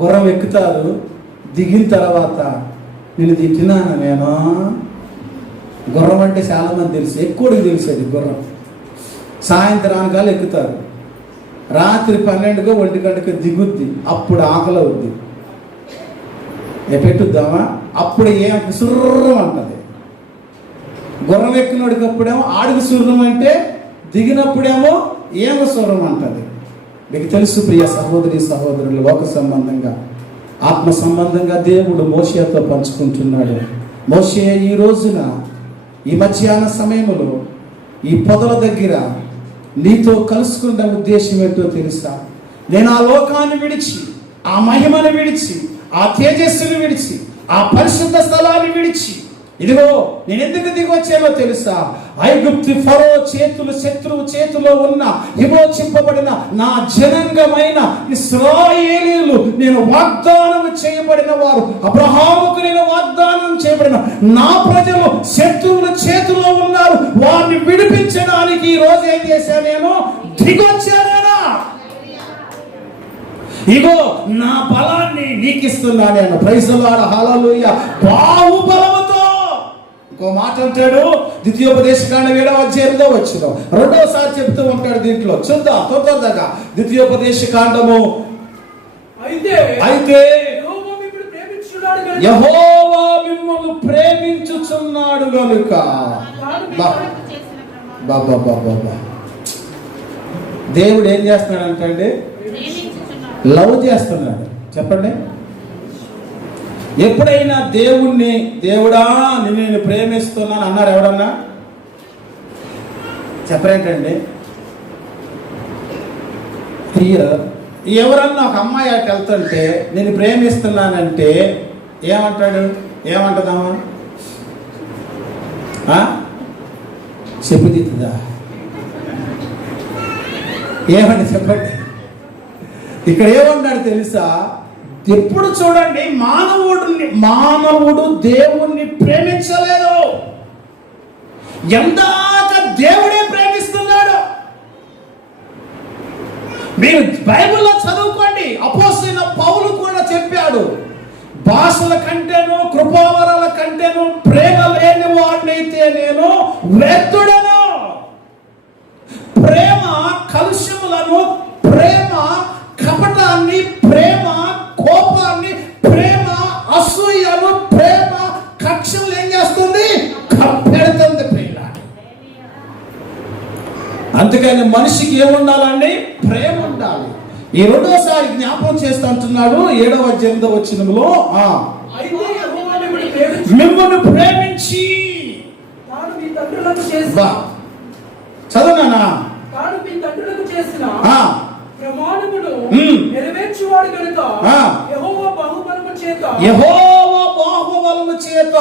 గుర్రం ఎక్కుతారు, దిగిన తర్వాత నేను తిట్టినాను నేను. గుర్రం అంటే చాలా మంది తెలుసు, ఎక్కువకి తెలిసేది గుర్రం. సాయంత్రానికాలు ఎక్కుతారు, రాత్రి 12 1 గంటకి దిగుద్ది. అప్పుడు ఆకలి అవుద్ది, పెట్టుద్దామా? అప్పుడు ఏం సుర్రం అంటది. గుర్రం ఎక్కినోడికి అప్పుడేమో ఆడికి సుర్రం అంటే, దిగినప్పుడేమో ఏమో సుర్రం అంటది. మీకు తెలుసు ప్రియ సహోదరి సహోదరులు, లోక సంబంధంగా ఆత్మ సంబంధంగా దేవుడు మోషేతో పంచుకుంటున్నాడు. మోషే, ఈ రోజున ఈ మధ్యాహ్న సమయంలో ఈ పొదల దగ్గర నీతో కలుసుకున్న ఉద్దేశం ఏంటో తెలుసా? నేను ఆ లోకాన్ని విడిచి, ఆ మహిమను విడిచి, ఆ తేజస్సును విడిచి, ఆ పరిశుద్ధ స్థలాన్ని విడిచి, ఇదిగో నేను ఎందుకు దిగి వచ్చానో తెలుసా? ఐగుప్తు ఫరో చేతులు, శత్రువు చేతిలో ఉన్న విమోచింపబడిన నా జనాంగమైన ఇశ్రాయేలీయులు, నేను వాగ్దానం చేయబడిన వారు, అబ్రహాముకు నేను వాగ్దానం చేయబడిన నా ప్రజలు శత్రువుల చేతిలో ఉన్నారు. వారిని విడిపించడానికి ఈ రోజు ఏం చేశాను? నేను దిగొచ్చానేనా? ఇగో నా బలాన్ని నీకు ఇస్తున్నా నేను. ప్రైజ్ ది లార్డ్, హల్లెలూయా. బాహుబలముతో. ఇంకో మాట అంటాడు ద్వితీయోపదేశకాండం 7వ అధ్యాయంలో వచ్చిన రెండోసారి చెప్తూ ఉంటాడు. దీంట్లో చూద్దాం తొందరగా. ద్వితీయోపదేశకాండము అయితే యెహోవా మిమ్మల్ని ప్రేమించుచున్నాడు గనుక. బాబా దేవుడు ఏం చేస్తున్నాడు? లవ్ చేస్తున్నాడు. చెప్పండి, ఎప్పుడైనా దేవుణ్ణి దేవుడా నేను ప్రేమిస్తున్నాను అన్నారు ఎవడన్నా? చెప్పరేంటండి? ఎవరన్నా ఒక అమ్మాయి అటు వెళ్తుంటే నేను ప్రేమిస్తున్నానంటే ఏమంటాడు? ఏమంటదామా? చెప్పుదిద్దా? ఏమండి చెప్పండి. ఇక్కడ ఏమన్నాడు తెలుసా? ఎప్పుడు చూడండి, మానవుడు దేవుణ్ణి ప్రేమించలేదు, ఎందాక దేవుడే ప్రేమిస్తున్నాడు. మీరు బైబిల్లో చదువుకోండి, అపోస్తలుడైన పౌలు కూడా చెప్పాడు, భాషల కంటేను కృపావరాల కంటేను ప్రేమ లేని వాడినైతే నేను వ్యర్థుడను. ప్రేమ కలుషములను, ప్రేమ కపటాన్ని, ప్రేమ కోపాన్ని, ప్రేమ అసూయను, ప్రేమ కక్షలు ఏం చేస్తుంది? కప్పెడుతుంది ప్రేమ. అందుకని మనిషికి ఏముండాలండి? ప్రేమ ఉండాలి. ఈ రెండోసారి జ్ఞాపకం చేస్తూ అంటున్నాడు 7వ అధ్యాయంలో వచ్చినలో, మిమ్మల్ని ప్రేమించి చదువునా యెహోవా బాహుబలము చేత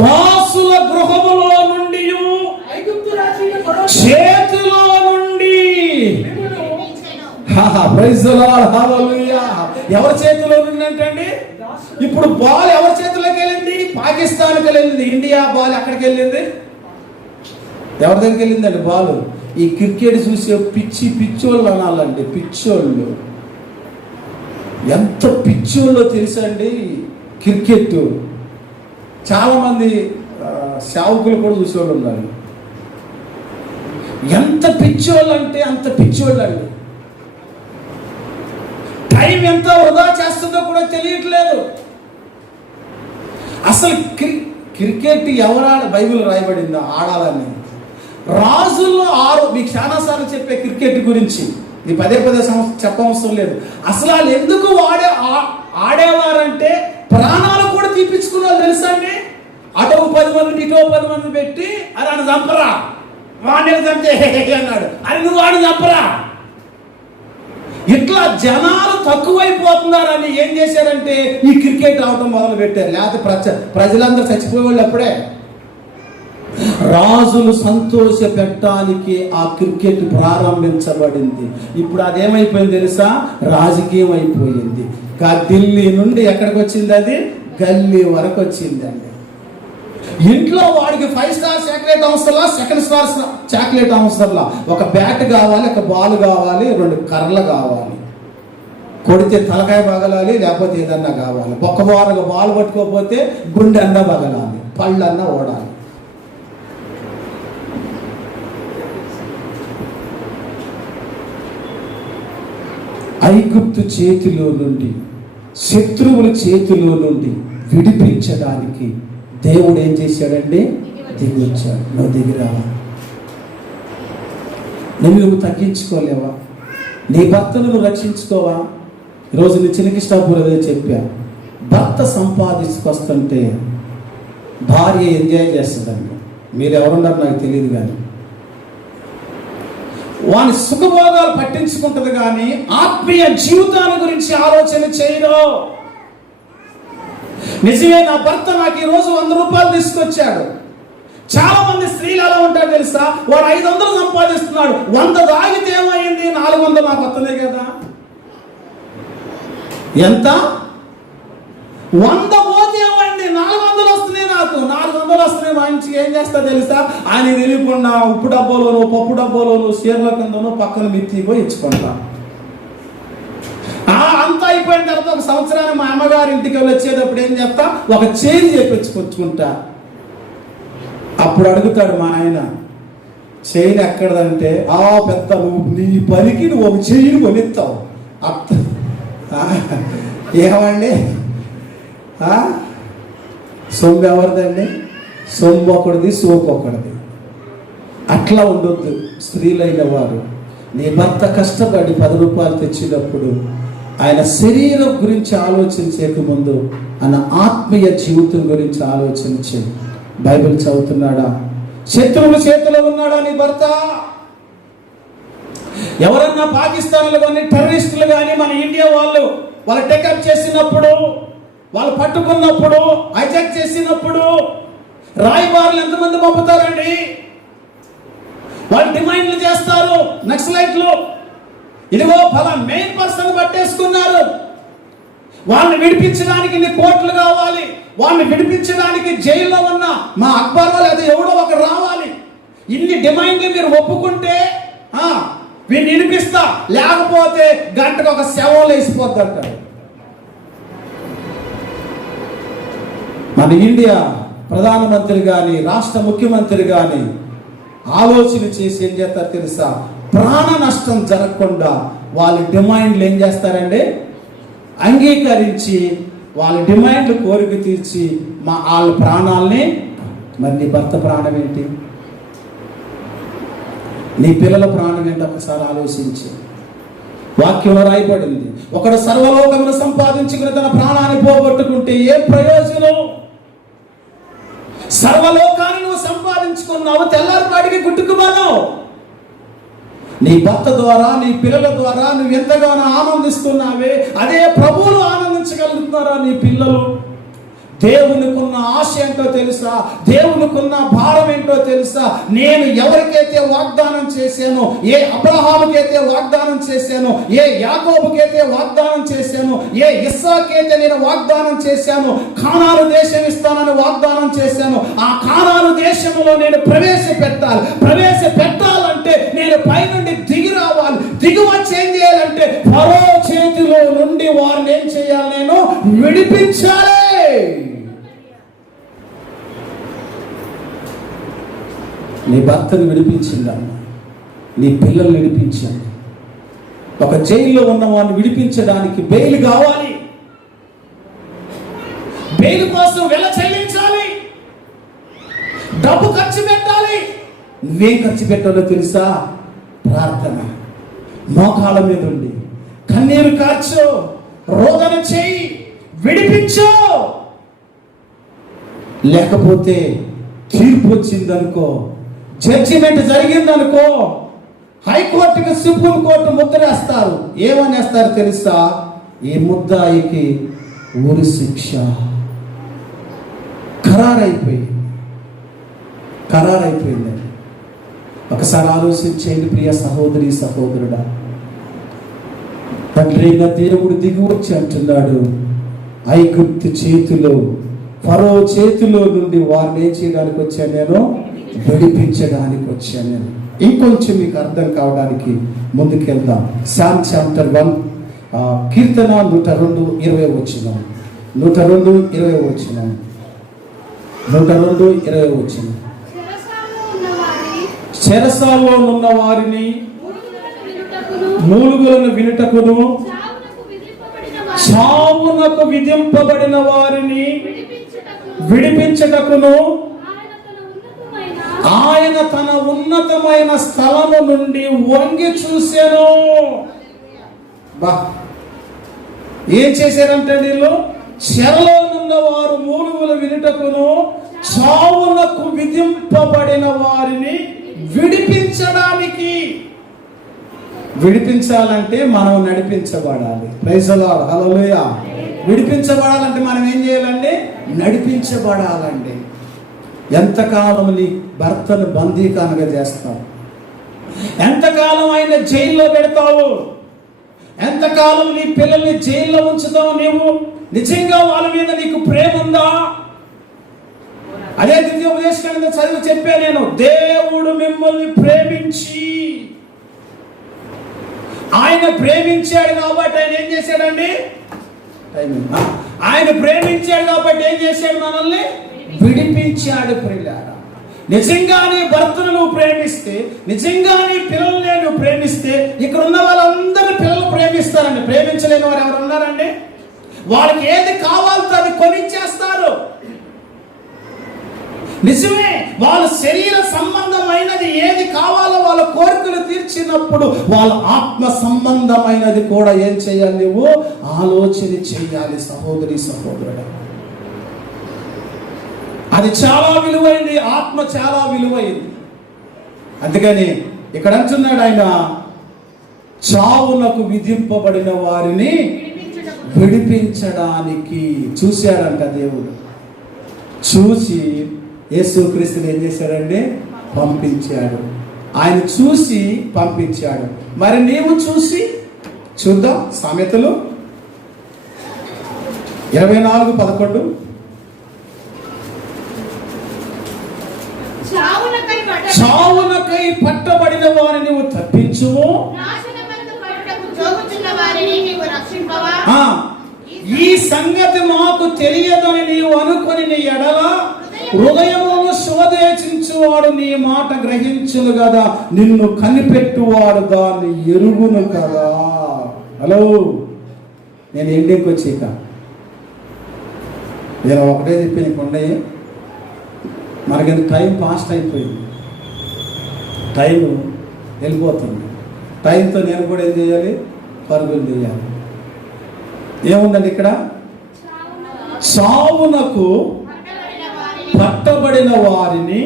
దాసుల గృహములో నుండి, చేతిలో నుండి. ప్రైజ్ ది లార్డ్, హల్లెలూయా. ఎవరి చేతిలో నుండి అంటే ఇప్పుడు బాల్ ఎవరి చేతిలోకి వెళ్ళింది? పాకిస్తాన్కి వెళ్ళింది. ఇండియా బాల్ ఎక్కడికి వెళ్ళింది? ఎవరి దగ్గరికి వెళ్ళిందండి బాల్? ఈ క్రికెట్ చూసే పిచ్చోళ్ళు అనాలండి. పిచ్చోళ్ళు ఎంత పిచ్చోళ్ళో తెలుసా అండి? క్రికెట్ చాలా మంది సేవకులు కూడా చూసేవాళ్ళు ఉన్నారు. ఎంత పిచ్చోళ్ళు అంటే అంత పిచ్చోళ్ళు అండి. టైం ఎంత వృధా చేస్తుందో కూడా తెలియట్లేదు. అసలు క్రికెట్ ఎవరు బైబిల్ రాయబడిందా ఆడాలని? రాజుల్లో 6. మీకు చాలాసార్లు చెప్పే క్రికెట్ గురించి, ఇది పదే చెప్పవసరం లేదు. అసలు వాళ్ళు ఎందుకు ఆడేవారంటే ప్రాణాలు కూడా తీపించుకున్నారు తెలుసా అండి? అటో 10 మంది ఇటో 10 మంది పెట్టి అది అని చంపరా, వాడిని చంపితే అన్నాడు, అది నువ్వు వాడిని చంపరా. ఇట్లా జనాలు తక్కువైపోతున్నారని ఏం చేశారంటే ఈ క్రికెట్ ఆడటం మొదలు పెట్టారు. లేకపోతే ప్రజలందరూ చచ్చిపోయేవాళ్ళు అప్పుడే. రాజులు సంతోష పెట్టడానికి ఆ క్రికెట్ ప్రారంభించబడింది. ఇప్పుడు అదేమైపోయింది తెలుసా? రాజకీయం అయిపోయింది. ఢిల్లీ నుండి ఎక్కడికి వచ్చింది? అది గల్లీ వరకు వచ్చిందండి. ఇంట్లో వాడికి 5 స్టార్ చాక్లెట్ అవసరంలా, 2 స్టార్ చాక్లెట్ అవసరంలా. ఒక బ్యాట్ కావాలి, ఒక బాల్ కావాలి, 2 కర్రలు కావాలి. కొడితే తలకాయ పగలాలి, లేకపోతే ఏదన్నా కావాలి. ఒక్కవారుగా బాల్ పట్టుకోకపోతే గుండె అన్నా పగలాలి, పళ్ళన్నా ఓడాలి. ఐగుప్తు చేతిలో నుండి, శత్రువుల చేతిలో నుండి విడిపించడానికి దేవుడు ఏం చేశాడండి? దిగి వచ్చాడు. నువ్వు దిగిరావా? నువ్వు తగ్గించుకోలేవా? నీ భర్తను నువ్వు రక్షించుకోవా? ఈరోజు నీ చిన్నకిష్టాపూర్ అదే చెప్పా. భర్త సంపాదించుకొస్తుంటే భార్య ఎంజాయ్ చేస్తుందండి. మీరు ఎవరున్నారు నాకు తెలియదు, కానీ వాని సుఖభోగాలు పట్టించుకుంటుంది, కానీ ఆత్మీయ జీవితాన్ని గురించి ఆలోచన చేయరు. నిజమే, నా భర్త నాకు ఈ రోజు 100 రూపాయలు తీసుకొచ్చాడు. చాలా మంది స్త్రీలు ఎలా ఉంటారు తెలుసా? వాడు 500 సంపాదిస్తున్నాడు, 100 దాగితే ఏమైంది? 400 నాకు వస్తున్నాయి కదా. ఎంత? 100 పోతే ఏమైంది? 400 వస్తున్నాయి. నాకు 400 వస్తున్నాయి. మంచిగా ఏం చేస్తా తెలుసా? ఆయన తెలియకుండా ఉప్పు డబ్బాలోను, పప్పు డబ్బాలోను, చీరల కిందను పక్కన మిత్తిపోయి ఇచ్చుకుంటా. అంతా అయిపోయిన తర్వాత 1 సంవత్సరాన్ని మా అమ్మగారి ఇంటికి వచ్చేటప్పుడు ఏం చెప్తా? ఒక చైన్ చేపించుకుంటా. అప్పుడు అడుగుతాడు మా ఆయన, చైన్ ఎక్కడదంటే, పెద్ద నీ పనికి నువ్వు ఒక చైన్ కొనిస్తావు. ఏమండి, సొమ్ము ఎవరిదండి? సొమ్ము ఒకటిది, సోపు ఒకటిది. అట్లా ఉండొద్దు స్త్రీలైన వారు. నీ భర్త కష్టపడి 10 రూపాయలు తెచ్చినప్పుడు ఆయన శరీరం గురించి ఆలోచించక ముందు ఆయన ఆత్మీయ జీవితం గురించి ఆలోచించి, బైబిల్ చదువుతున్నాడా? శత్రువుల చేతిలో ఉన్నాడా నీ భర్త? ఎవరన్నా పాకిస్తాన్లు కానీ, టెర్రరిస్టులు కానీ మన ఇండియా వాళ్ళు టేకప్ చేసినప్పుడు, వాళ్ళు పట్టుకున్నప్పుడు, హైజాక్ చేసినప్పుడు రాయబారులు ఎంతమంది పంపుతారండి? వాళ్ళు డిమాండ్లు చేస్తారు. నక్సలైట్లు ఇదిగో ఫలా మెయిన్ పర్సన్ పట్టేసుకున్నారు, వాళ్ళని విడిపించడానికి నీ కోట్లు కావాలి, వాళ్ళని విడిపించడానికి జైల్లో ఉన్న మా అక్బర్ వాళ్ళు అది ఎవడో ఒకరు రావాలి. ఇన్ని డిమాండ్లు మీరు ఒప్పుకుంటే వీడిని వినిపిస్తా, లేకపోతే గంటకు ఒక శవం వేసిపోద్ది అంటారు. మన ఇండియా ప్రధానమంత్రి కానీ, రాష్ట్ర ముఖ్యమంత్రి కానీ ఆలోచన చేసి ఏం చేస్తారు తెలుసా? ప్రాణ నష్టం జరగకుండా వాళ్ళ డిమాండ్లు ఏం చేస్తారండి? అంగీకరించి వాళ్ళ డిమాండ్లు కోరిక తీర్చి వాళ్ళ ప్రాణాలని. మరి నీ భర్త ప్రాణం ఏంటి? నీ పిల్లల ప్రాణం ఏంటి? ఒకసారి ఆలోచించి. వాక్యంలో రాయబడింది, ఒకడు సర్వలోకమును సంపాదించుకుని తన ప్రాణాన్ని పోగొట్టుకుంటే ఏం ప్రయోజనం? సర్వలోకాన్ని నువ్వు సంపాదించుకున్నావు, తెల్లారిపాటికి గుట్టుకున్నావు. నీ భర్త ద్వారా, నీ పిల్లల ద్వారా నువ్వు ఎంతగానో ఆనందిస్తున్నావే, అదే ప్రభువులు ఆనందించగలుగుతున్నారా నీ పిల్లలు? దేవునికున్న ఆశ ఏంటో తెలుసా? దేవునికున్న భారం ఏంటో తెలుసా? నేను ఎవరికైతే వాగ్దానం చేశానో, ఏ అబ్రహాముకైతే వాగ్దానం చేశానో, ఏ యాకోబుకైతే వాగ్దానం చేశానో, ఏ ఇస్సాకైతే నేను వాగ్దానం చేశానో, కానాను దేశం ఇస్తానని వాగ్దానం చేశాను. ఆ కానాను దేశంలో నేను ప్రవేశపెట్టాలంటే నేను పైనుండి దిగి రావాలి. దిగి వచ్చి ఏం చేయాలంటే ఫరో చేతిలో నుండి వారిని ఏం చేయాలి? నేను విడిపించాలి. నీ భర్తను విడిపించిందన్న, నీ పిల్లల్ని విడిపించండి. ఒక జైల్లో ఉన్న వాడిని విడిపించడానికి బెయిల్ కావాలి. బెయిల్ కోసం వెల చెల్లించాలి, డబ్బు ఖర్చు పెట్టాలి. నువ్వేం ఖర్చు పెట్టాలో తెలుసా? ప్రార్థన. మోకాళ్ళ మీద ఉండి కన్నీరు కార్చు, రోదన చేయి, విడిపించు. లేకపోతే తీర్పు వచ్చిందనుకో, జడ్జిమెంట్ జరిగిందనుకో, హైకోర్టుకి సుప్రీం కోర్టు ముద్ర వేస్తారు. ఏమని వేస్తారు తెలుసా? ఈ ముద్దాయికి ఉరి శిక్ష. ఖరారైపోయింది. ఒకసారి ఆలోచించేయండి ప్రియ సహోదరి సహోదరుడా. తండ్రి అయిన దేవుడు దిగి వచ్చి అంటున్నాడు, ఐగుప్తు చేతిలో, ఫరో చేతిలో నుండి వారిని ఏం చేయడానికి వచ్చాను? నేను విడిపించడానికి వచ్చాను నేను. ఇంకొంచెం మీకు అర్థం కావడానికి ముందుకెళ్దాం. Psalm chapter 1, కీర్తన 102:20 వచ్చిన 102:20 వచ్చిన 102:20 వచ్చిన చెరసాల్లో ఉన్న వారిని మూలుగులను వినుటకును చావునకు విధింపబడిన వారిని విడిపించుటకును ఆయన తన ఉన్నతమైన స్థలము నుండి వంగి చూశాను. ఏం చేశారంటే వీళ్ళు? చెరలో ఉన్న వారు మూలుగులు వినుటకును చావునకు విధింపబడిన వారిని విడిపించడానికి. విడిపించాలంటే మనం నడిపించబడాలి. ప్రైజ్ ది లార్డ్, హల్లెలూయా. విడిపించబడాలంటే మనం ఏం చేయాలండి? నడిపించబడాలండి. ఎంతకాలం నీ భర్తను బందీకానగా చేస్తావు? ఎంతకాలం ఆయన జైల్లో పెడతావు? ఎంతకాలం నీ పిల్లల్ని జైల్లో ఉంచుతావు? నీవు నిజంగా వాళ్ళ మీద నీకు ప్రేమ ఉందా? అదే ద్వితీయోపదేశకాండం చదివి చెప్పా నేను. దేవుడు మిమ్మల్ని ప్రేమించి, ఆయన ప్రేమించాడు కాబట్టి ఆయన ఏం చేశాడండి? ఆయన ప్రేమించాడు కాబట్టి ఏం చేశాడు? మనల్ని విడిపించాడు. ప్రియులారా, నిజంగా నీ భర్తను నువ్వు ప్రేమిస్తే, నిజంగా నీ పిల్లల్ని నువ్వు ప్రేమిస్తే, ఇక్కడ ఉన్న వాళ్ళందరూ పిల్లలు ప్రేమిస్తారండి. ప్రేమించలేని వారు ఎవరు ఉన్నారండి? వాళ్ళకి ఏది కావాలో అది కొనిచ్చేస్తారు. నిజమే, వాళ్ళ శరీర సంబంధమైనది ఏది కావాలో వాళ్ళ కోరికలు తీర్చినప్పుడు వాళ్ళ ఆత్మ సంబంధమైనది కూడా ఏం చేయాలి? నువ్వు ఆలోచన చేయాలి. సహోదరి సహోదరుడు, అది చాలా విలువైంది. ఆత్మ చాలా విలువైంది. అందుకని ఇక్కడ అంటున్నాడు ఆయన, చావునకు విధింపబడిన వారిని విడిపించడానికి చూశాడంట దేవుడు. చూసి యేసుక్రీస్తుని ఏం చేశాడండి? పంపించాడు. ఆయన చూసి పంపించాడు. మరి నీవు చూసి చూద్దాం. సామెతలు 24:11. చావునకై పట్టబడిన వారిని నువ్వు తప్పించుము, ఈ సంగతి మాకు తెలియదని నీవు అనుకుని నీ ఎడల హృదయమును శోధించువాడు నీ మాట గ్రహించును కదా, నిన్ను కనిపెట్టువాడు దాన్ని ఎరుగును కదా. హలో, నేను ఎండింగ్కి వచ్చాక నేను ఒకటే చెప్పి నీకు ఉండయి. మనకి టైం ఫాస్ట్ అయిపోయింది, టైం వెళ్ళిపోతుంది. టైంతో నేను కూడా ఏం చేయాలి? పరుగులు చేయాలి. ఏముందండి ఇక్కడ? చావునకు పట్టబడిన వారిని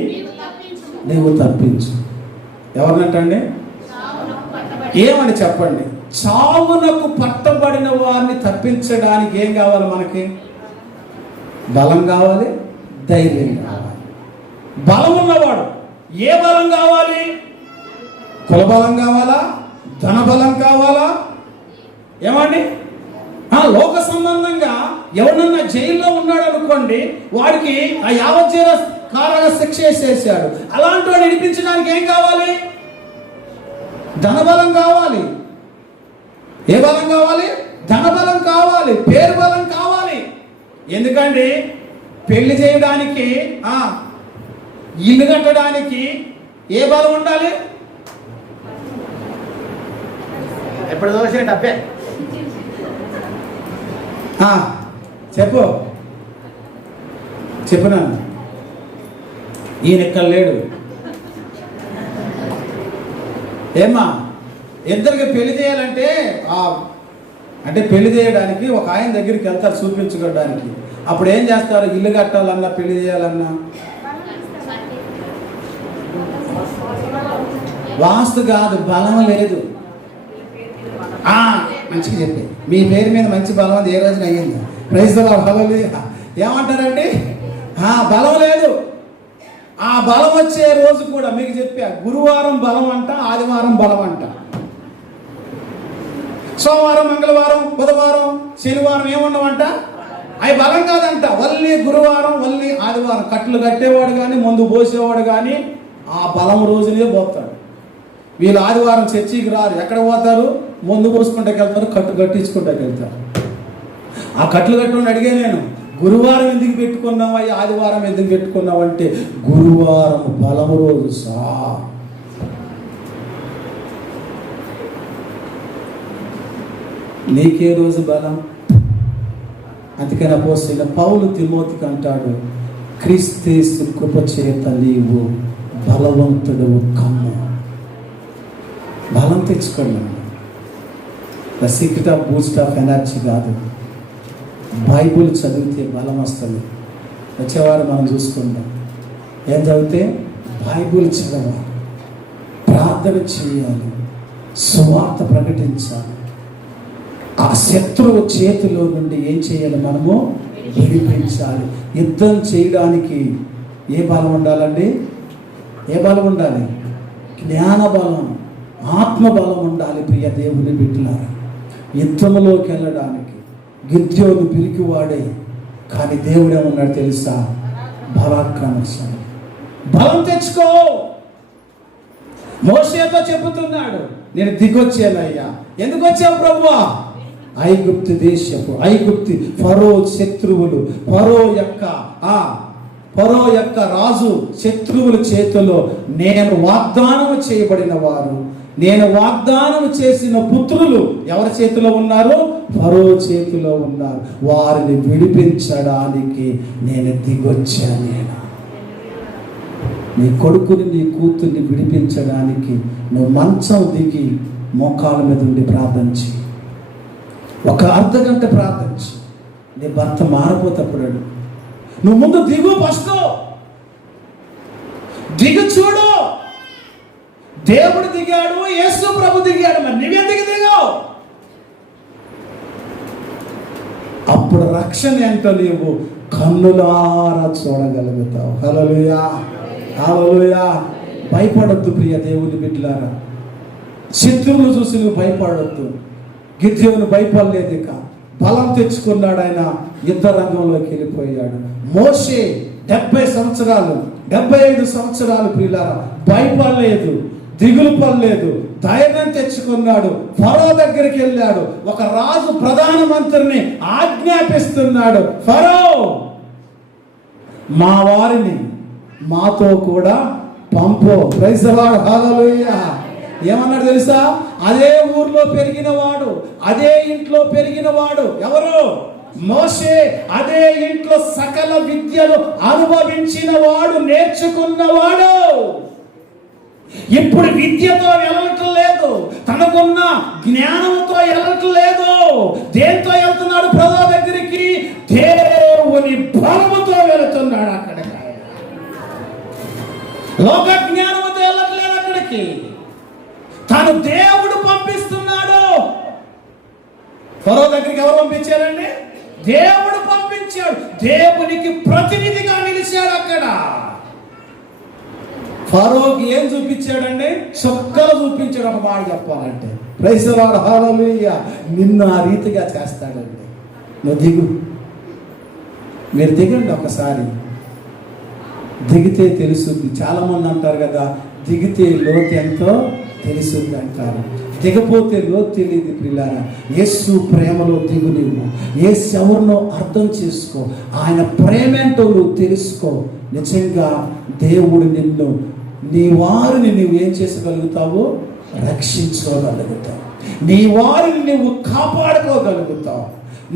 నీవు తప్పించు. ఎవరినంటండి? ఏమని చెప్పండి? చావునకు పట్టబడిన వారిని తప్పించడానికి ఏం కావాలి మనకి? బలం కావాలి, ధైర్యం కావాలి. బలం ఉన్నవాడు, ఏ బలం కావాలి? కులబలం కావాలా? ధనబలం కావాలా? ఏమండి? లోక సంబంధంగా ఎవరన్నా జైల్లో ఉన్నాడు అనుకోండి, వాడికి ఆ యావజ్జీవ కారాగ శిక్ష వేసేసాడు. అలాంటి వాడు నడిపించడానికి ఏం కావాలి? ధనబలం కావాలి. ఏ బలం కావాలి? ధనబలం కావాలి, పేరు బలం కావాలి. ఎందుకండి? పెళ్లి చేయడానికి, ఇల్లు కట్టడానికి ఏ బలం ఉండాలి? ఎప్పుడు దోషే డబ్బే. చెప్పునా? ఈయన ఇక్కడ లేడు. ఏమ్మా, ఇద్దరికి పెళ్లి చేయాలంటే అంటే పెళ్లి చేయడానికి ఒక ఆయన దగ్గరికి వెళ్తారు చూపించుకోవడానికి. అప్పుడు ఏం చేస్తారు? ఇల్లు కట్టాలన్నా, పెళ్లి చేయాలన్నా వాస్తు కాదు, బలం లేదు. మంచిగా చెప్పి మీ పేరు మీద మంచి బలం అది ఏ రోజున అయ్యింది. ప్రైజ్ ది లార్డ్, హల్లెలూయా. ఏమంటారండి? బలం లేదు. ఆ బలం వచ్చే రోజు కూడా మీకు చెప్పా, గురువారం బలం అంట, ఆదివారం బలం అంట, సోమవారం, మంగళవారం, బుధవారం, శనివారం ఏముండవంట, అవి బలం కాదంట. వల్లి గురువారం, వల్లి ఆదివారం. కట్లు కట్టేవాడు కానీ, ముందు పోసేవాడు కానీ ఆ బలం రోజునే పోతాడు. వీళ్ళు ఆదివారం చర్చికి రారు. ఎక్కడ పోతారు? ముందు పోసుకుంటాకి వెళ్తారు, కట్టు కట్టించుకుంటాకి వెళ్తారు. ఆ కట్లు కట్టుకుని అడిగే నేను, గురువారం ఎందుకు పెట్టుకున్నావా, ఆదివారం ఎందుకు పెట్టుకున్నావు అంటే, గురువారం బలం రోజు సార్. నీకే రోజు బలం? అందుకని అపోస్తలుడైన పౌలు తిమోతికి అంటాడు, క్రీస్తు కృప చేత నీవు బలవంతుడవు కమ్ము. బలం తెచ్చుకోండి. The secret of Boost of energy కాదు, బైబుల్ చదివితే బలం వస్తుంది. వచ్చేవారు మనం చూసుకుందాం. ఏం చదివితే? బైబుల్ చదవాలి, ప్రార్థన చేయాలి, సువార్త ప్రకటించాలి. ఆ శత్రువు చేతిలో నుండి ఏం చేయాలి? మనము విడిపించాలి. యుద్ధం చేయడానికి ఏ బలం ఉండాలండి? ఏ బలం ఉండాలి? జ్ఞాన బలం, ఆత్మ బలం ఉండాలి. ప్రియ దేవుని బిడ్డలారా, యుద్ధంలోకి వెళ్ళడానికి గిద్యోను పిరికివాడే, కానీ దేవుడు ఏమన్నాడు తెలుసా? బలాక్రమశాలి. బలం తెచ్చుకో. మోషేతో చెబుతున్నాడు, నేను దిగొచ్చానయ్యా. ఎందుకు వచ్చావు ప్రభువా? ఐగుప్తు దేశపు, ఐగుప్తి ఫరో శత్రువులు, ఫరో యొక్క రాజు శత్రువుల చేతిలో నేను వాగ్దానం చేయబడిన వారు, నేను వాగ్దానం చేసిన పుత్రులు ఎవరి చేతిలో ఉన్నారు? ఫరో చేతిలో ఉన్నారు. వారిని విడిపించడానికి నేను దిగొచ్చాను. నీ కొడుకుని, నీ కూతుర్ని విడిపించడానికి నువ్వు మంచం దిగి మోకాళ్ళ మీద ఉండి ప్రార్థించి, ఒక అర్ధగంట ప్రార్థించి, నీ భర్త మారిపోతప్పుడు నువ్వు ముందు దిగు. ఫస్ట్ దిగు, చూడు. దేవుడు దిగాడు, యేసు ప్రభు దిగాడు, మరి నువ్వెందుకు దిగావు? అప్పుడు రక్షణ ఏంటో నీవు కన్నులారా చూడగలుగుతావు. హల్లెలూయా, హల్లెలూయా. భయపడొద్దు ప్రియ దేవుని బిడ్డలారా. శత్రువులు చూసి నువ్వు భయపడొద్దు. గిద్యోను భయపడలేదు, ఇక బలం తెచ్చుకున్నాడు. ఆయన యుద్ధ రంగంలోకి వెళ్ళిపోయాడు. మోషే 70 సంవత్సరాలు 75 సంవత్సరాలు ప్రియులారా భయపడలేదు, దిగులు పడలేదు, ధైర్యం తెచ్చుకున్నాడు. ఫరో దగ్గరికి వెళ్ళాడు. ఒక రాజు ప్రధానమంత్రిని ఆజ్ఞాపిస్తున్నాడు, ఫరో మా వారిని మాతో కూడా పంపు. ప్రైజ్ ది లార్డ్, హల్లెలూయా. ఏమన్నాడు తెలుసా? అదే ఊర్లో పెరిగిన వాడు, అదే ఇంట్లో పెరిగిన వాడు ఎవరు? మోషే. అదే ఇంట్లో సకల విద్యలు అనుభవించిన వాడు, నేర్చుకున్నవాడు. ఇప్పుడు విద్యతో వెళ్ళటం లేదు, తనకున్న జ్ఞానంతో వెళ్ళటం లేదు. దేంతో వెళ్తున్నాడు? ప్రభు దగ్గరికి దేవుని బలముతో వెళుతున్నాడు. అక్కడికి లోక జ్ఞానంతో వెళ్ళట్లేదు, అక్కడికి తను దేవుడు పంపిస్తున్నాడు. ఫరో దగ్గరికి ఎవరు పంపించారండి? దేవుడు పంపించాడు. దేవునికి ప్రతినిధిగా నిలిచాడు. అక్కడ ఫరోకి ఏం చూపించాడండి? చుక్కలు చూపించాడు. ఒక మాట చెప్పాలంటే, ప్రైజ్ ది లార్డ్, హల్లెలూయా. నిన్ను ఆ రీతిగా చేస్తాడండి. నువ్వు దిగు. మీరు దిగండి ఒకసారి. దిగితే తెలుస్తుంది. చాలా మంది అంటారు కదా, దిగితే లోతు ఎంతో తెలుస్తుంది అంటారు. దిగపోతే లోతు తెలియదు ప్రియులారా. యేసు ప్రేమలో దిగు. నువ్వు యేసు ఎవరినో అర్థం చేసుకో. ఆయన ప్రేమ ఏంటో నువ్వు తెలుసుకో. నిజంగా దేవుడు నిన్ను, నీ వారిని నువ్వు ఏం చేసుకోగలుగుతావు? రక్షించుకోగలుగుతావు. నీ వారిని నువ్వు కాపాడుకోగలుగుతావు.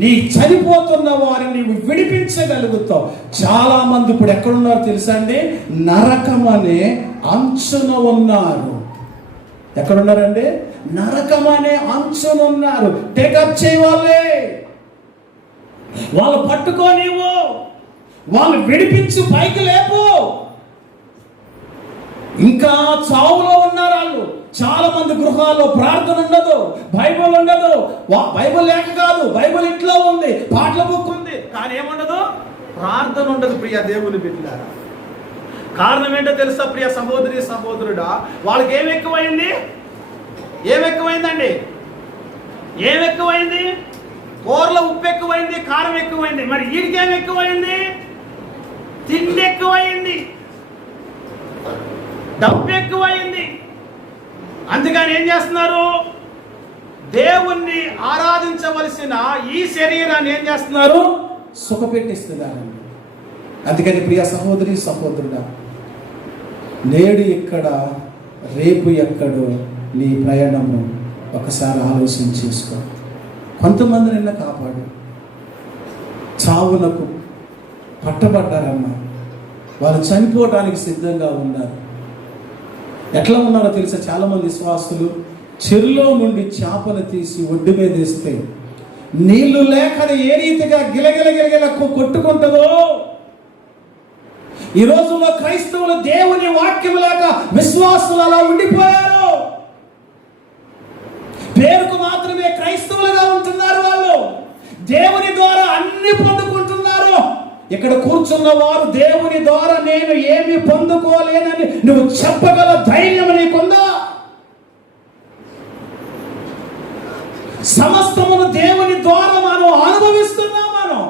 నీ చనిపోతున్న వారిని నువ్వు విడిపించగలుగుతావు. చాలా మంది ఇప్పుడు ఎక్కడున్నారు తెలుసా అండి? నరకం అనే అంచున ఉన్నారు. ఎక్కడున్నారండి? నరకం అనే అంచున ఉన్నారు. టేకప్ చేయవాళ్ళే, వాళ్ళు పట్టుకోనివ్వు, వాళ్ళు విడిపించు, పైకి లేపు. ఇంకా చావులో ఉన్నారు వాళ్ళు. చాలా మంది గృహాల్లో ప్రార్థన ఉండదు, బైబిల్ ఉండదు. బైబిల్ లేక కాదు, బైబిల్ ఇంట్లో ఉంది, పాటల బుక్ ఉంది, కానీ ఏముండదు, ప్రార్థన ఉండదు. ప్రియ దేవుని బిడ్డలారా, కారణం ఏంటో తెలుసా ప్రియ సహోదరి సహోదరుడా? వాళ్ళకి ఏం ఎక్కువైంది? ఏమెక్కువైందండి? ఏమెక్కువైంది? కూరలో ఉప్పు ఎక్కువైంది, కారం ఎక్కువైంది. మరి వీడికి ఏమి ఎక్కువైంది? తిండి ఎక్కువైంది, డబ్బు ఎక్కువైంది. అందుకని ఏం చేస్తున్నారు? దేవుణ్ణి ఆరాధించవలసిన ఈ శరీరాన్ని ఏం చేస్తున్నారు? సుఖపెట్టిస్తున్నారు. అందుకని ప్రియ సహోదరి సహోదరుడా, నేడు ఇక్కడ రేపు ఎక్కడో నీ ప్రయాణము ఒకసారి ఆలోచన చేసుకో. కొంతమంది నిన్న కాపాడు, చావునకు పట్టబడ్డారమ్మా. వాళ్ళు చనిపోవడానికి సిద్ధంగా ఉన్నారు. ఎట్లా ఉన్నారో తెలుసా? చాలామంది విశ్వాసులు చెరులో నుండి చేపను తీసి ఒడ్డు మీద వేస్తే నీళ్లు లేకని ఏ రీతిగా గిలగిల కొట్టుకుంటుందో, ఈ రోజుల్లో క్రైస్తవులు దేవుని వాక్యం లేక విశ్వాసులు అలా ఉండిపోయారు. పేరుకు మాత్రమే క్రైస్తవులుగా ఉంటున్నారు. వాళ్ళు దేవుని ద్వారా అన్ని పొందుకుంటున్నారు. ఇక్కడ కూర్చున్న వారు దేవుని ద్వారా నేను ఏమి పొందుకోలేనని నువ్వు చెప్పగల ధైర్యం నీకుందా? సమస్తమును దేవుని ద్వారా మనం అనుభవిస్తున్నాం. మనం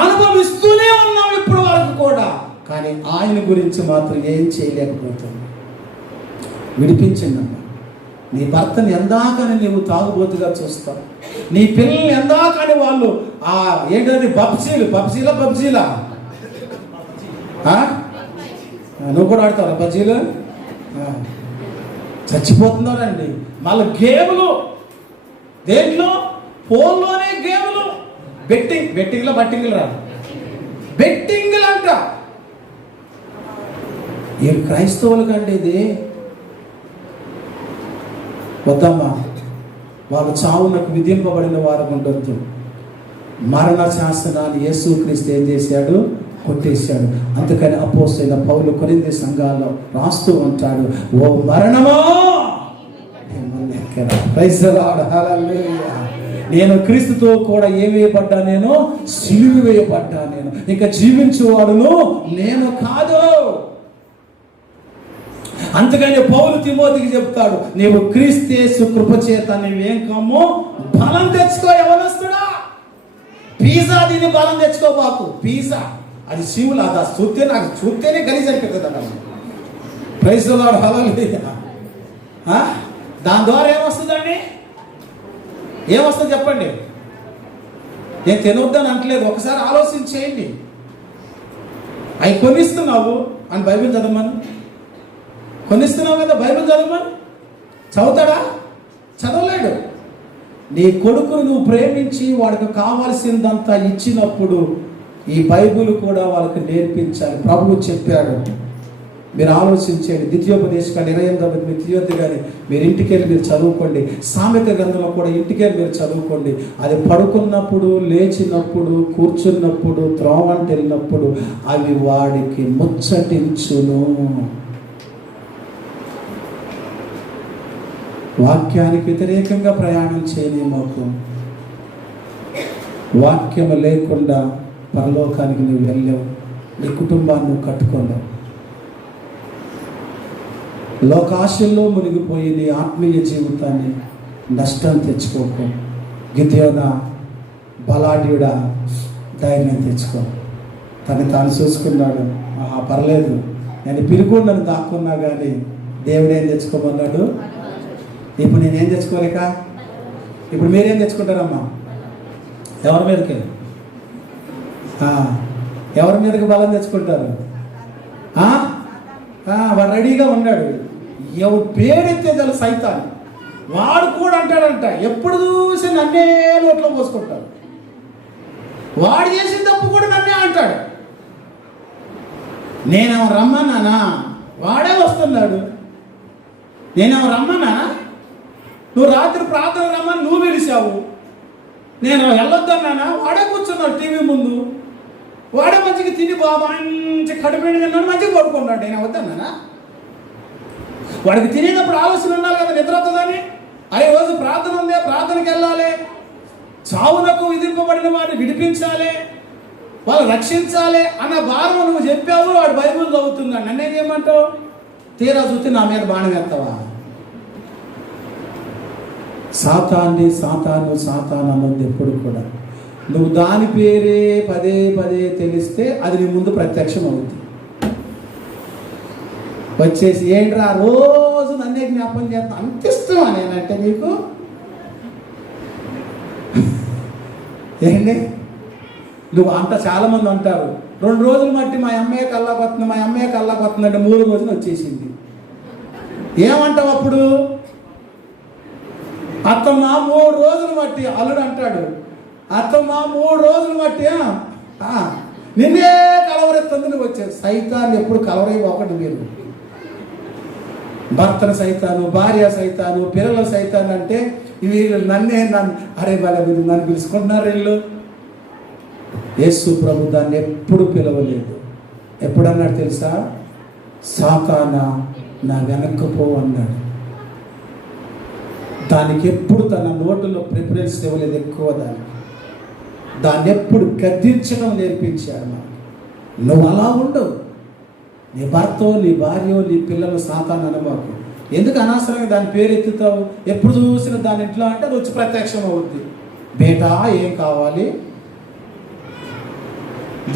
అనుభవిస్తూనే ఉన్నాం ఇప్పుడు వరకు కూడా. కానీ ఆయన గురించి మాత్రం ఏం చేయలేకపోతుంది. విడిపించిందమ్మా. నీ భర్తని ఎందాకని నీవు తాగుబోతుగా చూస్తావు. నీ పిల్లల్ని ఎందాకని వాళ్ళు ఏంటంటే పబ్జీలా నువ్వు కూడా ఆడతావు పబ్జీలు? చచ్చిపోతున్నారండి. మళ్ళీ గేములు, దేంట్లో? ఫోన్లోనే గేములు. బెట్టింగ్లు అంట. ఈ క్రైస్తవుల కంటే ఇది వద్దమ్మా. వాళ్ళు చావునకు విధింపబడిన వారు ఉండొద్దు. మరణ శాసనాన్ని యేసుక్రీస్తు ఏం చేశాడు? కొట్టేశాడు. అందుకని అపోస్తలుడైన పౌలు కొరింథీ సంఘాల్లో రాస్తూ ఉంటాడు, ఓ మరణమా నేను క్రీస్తుతో కూడా ఏం వేయబడ్డా? నేను సిలువ వేయబడ్డా. నేను ఇంకా జీవించువాడును నేను కాదు. అందుకని పౌలు తిమోతికి చెప్తాడు, నీవు క్రీస్తు యేసు కృపచేత నీవేం కమ్ము బలం తెచ్చుకో. ఎవరొస్తుడా? పిజ్జా దీన్ని బలం తెచ్చుకోబాకు. పిజ్జా అది శివులు, అది చూస్తే నాకు చూస్తేనే గలీజ్ అనిపిస్తుంది అన్న. ప్రైజ్ ది లార్డ్, హల్లెలూయా. దాని ద్వారా ఏమొస్తుందండి? ఏమొస్తుంది చెప్పండి? నేను తినొద్దని అంటలేదు, ఒకసారి ఆలోచన చేయండి. అవి కొనిస్తున్నావు అని బైబిల్ చదవమని, కొనిస్తున్నావు కదా బైబిల్ చదవమని. చదువుతాడా? చదవలేడు. నీ కొడుకును నువ్వు ప్రేమించి వాడికి కావాల్సిందంతా ఇచ్చినప్పుడు ఈ బైబిల్ కూడా వాళ్ళకి నేర్పించాలి. ప్రభువు చెప్పాడు. మీరు ఆలోచించండి. ద్వితీయోపదేశకాండ 28 కానీ మీరు ఇంటికి వెళ్ళి మీరు చదువుకోండి. సామెత గ్రంథంలో కూడా ఇంటికి వెళ్ళి మీరు చదువుకోండి. అది పడుకున్నప్పుడు, లేచినప్పుడు, కూర్చున్నప్పుడు, త్రోవంటి వెళ్ళినప్పుడు అవి వాడికి ముచ్చటించును. వాక్యానికి వ్యతిరేకంగా ప్రయాణం చేయలేమాకు. వాక్యం లేకుండా పరలోకానికి నువ్వు వెళ్ళావు, నీ కుటుంబాన్ని నువ్వు కట్టుకోలేవు. లోకాశల్లో మునిగిపోయి నీ ఆత్మీయ జీవితాన్ని నష్టం తెచ్చుకోకు. గిద్యోనా, బలాఢ్యుడా, ధైర్యం తెచ్చుకో. తను తాను చూసుకున్నాడు. పర్లేదు, నేను పిలుగుండను దాక్కున్నా కానీ దేవుడు ఏం తెచ్చుకోమన్నాడు? ఇప్పుడు నేనేం తెచ్చుకోలేక, ఇప్పుడు మీరేం తెచ్చుకుంటారమ్మా? ఎవరి మీదకి బలం తెచ్చుకుంటారు? వాడు రెడీగా ఉన్నాడు. ఎవరు పేరెత్తే చాలు సైతాన్, వాడు కూడా అంటాడంట, ఎప్పుడు చూసి నన్నే నోట్లో పోసుకుంటాడు. వాడు చేసిన తప్పు కూడా నన్నే అంటాడు. నేనేమో రమ్మన్నానా? వాడే వస్తున్నాడు. నేనేమో రమ్మన్నానా? నువ్వు రాత్రి ప్రార్థన రమ్మని నువ్వు పిలిచావు. నేను వెళ్ళొద్దన్నానా? వాడే కూర్చున్నాడు టీవీ ముందు. వాడే మంచిగా తిని మంచి కడుపు తిన్నాడు, మంచిగా పడుకున్నాడు. నేను వద్దన్నానా? వాడికి తినేటప్పుడు ఆలోచన ఉండాలి కదా, నిద్ర వస్తుందని. అరే రోజు ప్రార్థన ఉందే, ప్రార్థనకి వెళ్ళాలి, చావునకు విధింపబడిన వాడిని విడిపించాలి, వాళ్ళు రక్షించాలి అన్న భారం నువ్వు చెప్పావు. వాడు బైబిల్ చదువుతున్నాడు, నన్నేం చేయమంటావు? తీరా చూస్తే నా మీద బాణం వేస్తావా? సాతాను సాతాను అన్నది ఎప్పుడు కూడా నువ్వు దాని పేరే పదే పదే తెలిస్తే అది నీ ముందు ప్రత్యక్షం అవుతుంది. వచ్చేసి ఏంట్రా రోజు నన్నే జ్ఞాపకం చేస్తా, అంత ఇష్టమా నేనంటే నీకు? ఏంటి నువ్వు అంత చాలామంది అంటారు 2 రోజులు మట్టి మా అమ్మాయి కల్లాకొస్తుంది అంటే 3 రోజులు వచ్చేసింది. ఏమంటావు అప్పుడు? అత్తమ్మ 3 రోజులు మట్టి, అల్లుడు అంటాడు అత్తమ్మ 3 రోజులు మట్టి నిన్నే కలవరెత్తుంది. నువ్వు వచ్చావు. సైతాన్ని ఎప్పుడు కలవరే ఒకటి, మీరు భర్తను సైతాను, భార్య సైతాను, పిల్లల సైతాను అంటే వీళ్ళు నన్ను అరే వాళ్ళ వీళ్ళు నన్ను పిలుచుకుంటున్నారు. వీళ్ళు యేసు ప్రభు దాన్ని ఎప్పుడు పిలవలేదు. ఎప్పుడన్నాడు తెలుసా? సాతానా నా వెనక్కు పో అన్నాడు. దానికి ఎప్పుడు తన నోటిలో ప్రిఫరెన్స్ ఇవ్వలేదు ఎక్కువ. దాన్ని ఎప్పుడు గద్దించడం నేర్పించాడు. నువ్వు అలా ఉండవు. నీ భర్తో, నీ భార్యో, నీ పిల్లలు సాతాను అనమాకు. ఎందుకు అనవసరంగా దాని పేరు ఎత్తుతావు? ఎప్పుడు చూసిన దాని ఇంట్లో అంటే అది వచ్చి ప్రత్యక్షం అవుద్ది. బేటా ఏం కావాలి?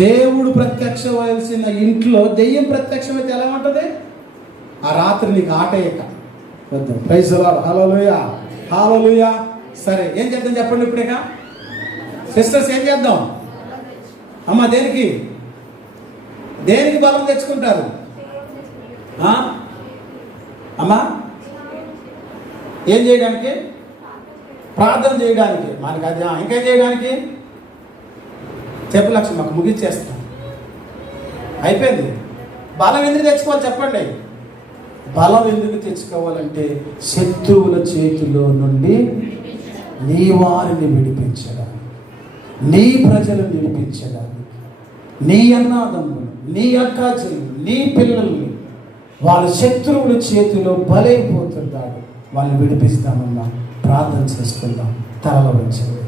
దేవుడు ప్రత్యక్షమవలసిన ఇంట్లో దెయ్యం ప్రత్యక్షమైతే ఎలా ఉంటుంది? ఆ రాత్రి నీకు ఆటేయక వద్దాం. ప్రైజ్ ది లార్డ్, హల్లెలూయా, హల్లెలూయా. సరే ఏం చేద్దాం చెప్పండి ఇప్పుడేక సిస్టర్స్, ఏం చేద్దాం? అమ్మ దేనికి బలం తెచ్చుకుంటారు? అమ్మా ఏం చేయడానికి? ప్రార్థన చేయడానికి. మనకి అది ఇంకేం చేయడానికి? చెప్పు లక్ష్యం, మాకు ముగించేస్తాం, అయిపోయింది. బలం ఎందుకు తెచ్చుకోవాలి చెప్పండి? బలం ఎందుకు తెచ్చుకోవాలంటే శత్రువుల చేతిలో నుండి నీ వారిని విడిపించడానికి, నీ ప్రజలను విడిపించడానికి, నీ అన్నాదమ్ములు, నీ అక్కాచెల్లు, నీ పిల్లల్ని వాళ్ళ శత్రువుల చేతిలో బలైపోతున్నాడు. వాళ్ళని విడిపిస్తామన్నా ప్రార్థన చేసుకుందాం. తలలో వంచండి,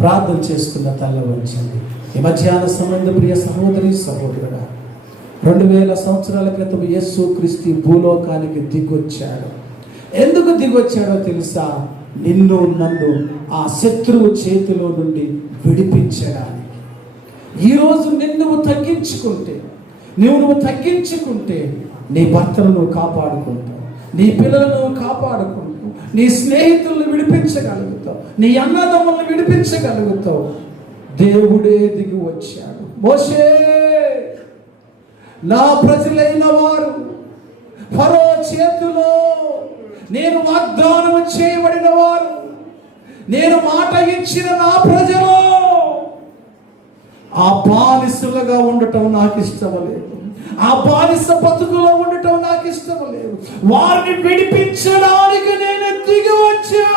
ప్రార్థన చేసుకున్న తలలో వంచండి. ఈ మధ్యాహ్న సంబంధ ప్రియ సహోదరి సహోదరుడా, 2000 సంవత్సరాల క్రితం యేసు క్రీస్తు భూలోకానికి దిగొచ్చాడు. ఎందుకు దిగొచ్చాడో తెలుసా? నిన్ను నన్ను ఆ శత్రువు చేతిలో నుండి విడిపించడానికి. ఈరోజు నువ్వు తగ్గించుకుంటే నీ భర్తను నువ్వు కాపాడుకుంటావు, నీ పిల్లలను నువ్వు కాపాడుకుంటావు, నీ స్నేహితులను విడిపించగలుగుతావు, నీ అన్నదమ్ములను విడిపించగలుగుతావు. దేవుడే దిగి వచ్చాడు. మోషే, నా ప్రజలైన వారు ఫరో చేతిలో నేను వాగ్దానం చేయబడిన వారు, నేను మాట ఇచ్చిన నా ప్రజలు ఆ బానిసలుగా ఉండటం నాకు ఇష్టం లేదు. ఆ బానిస బతుకులో ఉండటం నాకు ఇష్టం లేదు. వారిని విడిపించడానికి నేను దిగి వచ్చా.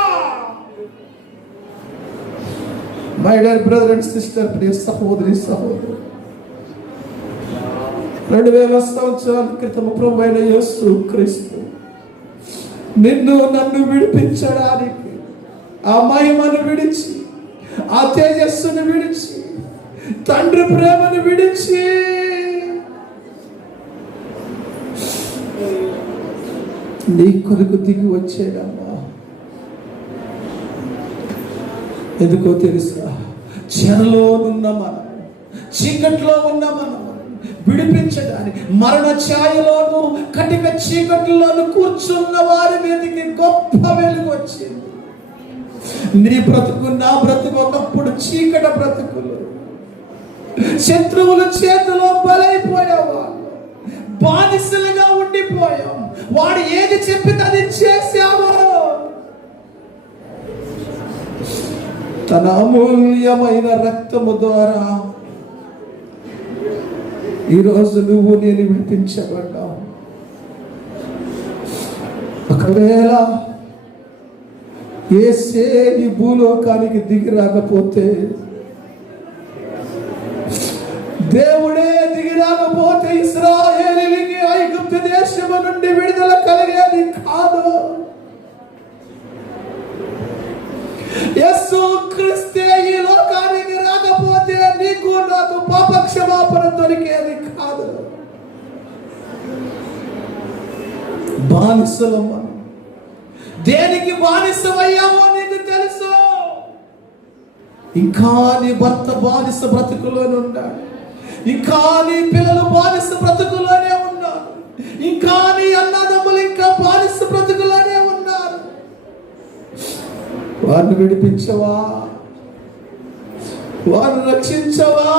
My dear brother and sister, ప్రియ సహోదరి సహోదరు, 2000 సంవత్సరాల క్రితం ప్రభువైన యేసు క్రీస్తు నిన్ను నన్ను విడిపించడానికి ఆ మహిమను విడిచి, ఆ తేజస్సును విడిచి, తండ్రి ప్రేమను విడిచి నీ కొరకు దిగి వచ్చాడమ్మా. ఎందుకో తెలుసా? చెరలో ఉన్న మనం, చీకట్లో ఉన్న మనం విడిపించడానికి, మరణ ఛాయలోను కటిక చీకటిలోను కూర్చున్న వారి మీదకి గొప్ప వెలుగు వచ్చింది. నీ బ్రతుకు, నా బ్రతుకు ఒకప్పుడు చీకట బ్రతుకులు, శత్రువుల చేతిలో బలైపోయేవాళ్ళు, బానిసలుగా ఉండిపోయాం. వాడు ఏది చెప్పితే అది చేశావు. తన అమూల్యమైన రక్తము ద్వారా ఈరోజు నువ్వు నేను విడిపించబడ్డావు. ఒకవేళ యేసే ఈ భూలోకానికి దిగి రాకపోతే, దేవుడే దిగి రాకపోతే ఇశ్రాయేలీయులకి ఐగుప్తు దేశము నుండి విడుదల కలిగేది దొరికేది కాదు. యేసు క్రీస్తే ఈ లోకానికి రాకపోతే నీకు నాకు పాప క్షమాపణ దొరికేది కాదు. బానిసలం మనం. దేనికి బానిసమయ్యామో నీకు తెలుసు. ఇంకా నీ భర్త బానిస బ్రతుకులోనే ఉన్నాడు. ఇంకా నీ పిల్లలు బానిస బ్రతుకులోనే ఉన్నారు. ఇంకా నీ అన్నదమ్ములు ఇంకా బానిస బ్రతుకులోనే ఉన్నారు. వారిని విడిపించవా? వారిని రక్షించవా?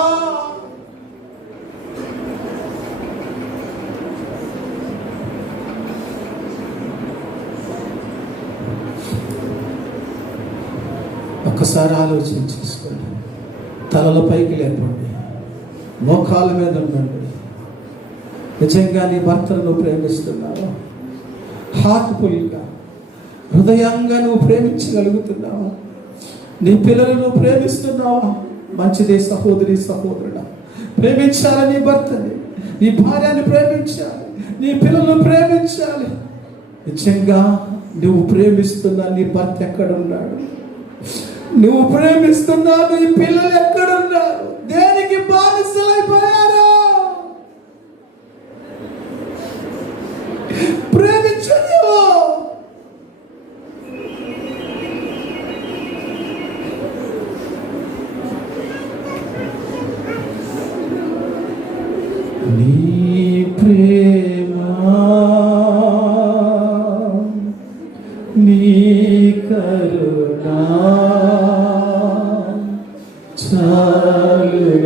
ఒక్కసారి ఆలోచన చేసుకోండి. తలల పైకి లేపండి, మోకాల మీద ఉండండి. నిజంగా నీ భర్తను నువ్వు ప్రేమిస్తున్నావా? హార్ట్ఫుల్గా, హృదయంగా నువ్వు ప్రేమించగలుగుతున్నావా? నీ పిల్లలు నువ్వు ప్రేమిస్తున్నావా? మంచిదే సహోదరి సహోదరుడా. ప్రేమించాలి నీ భర్తని, నీ భార్యని ప్రేమించాలి, నీ పిల్లలను ప్రేమించాలి. నిజంగా నువ్వు ప్రేమిస్తున్నా నీ భర్త ఎక్కడున్నాడు? నువ్వు ప్రేమిస్తున్నా నీ పిల్లలు ఎక్కడున్నారు? దేనికి బానిసలైపోయారు? ప్రేమించదు. నీ ప్రేమ నీ కరుణా చాలునయ్యా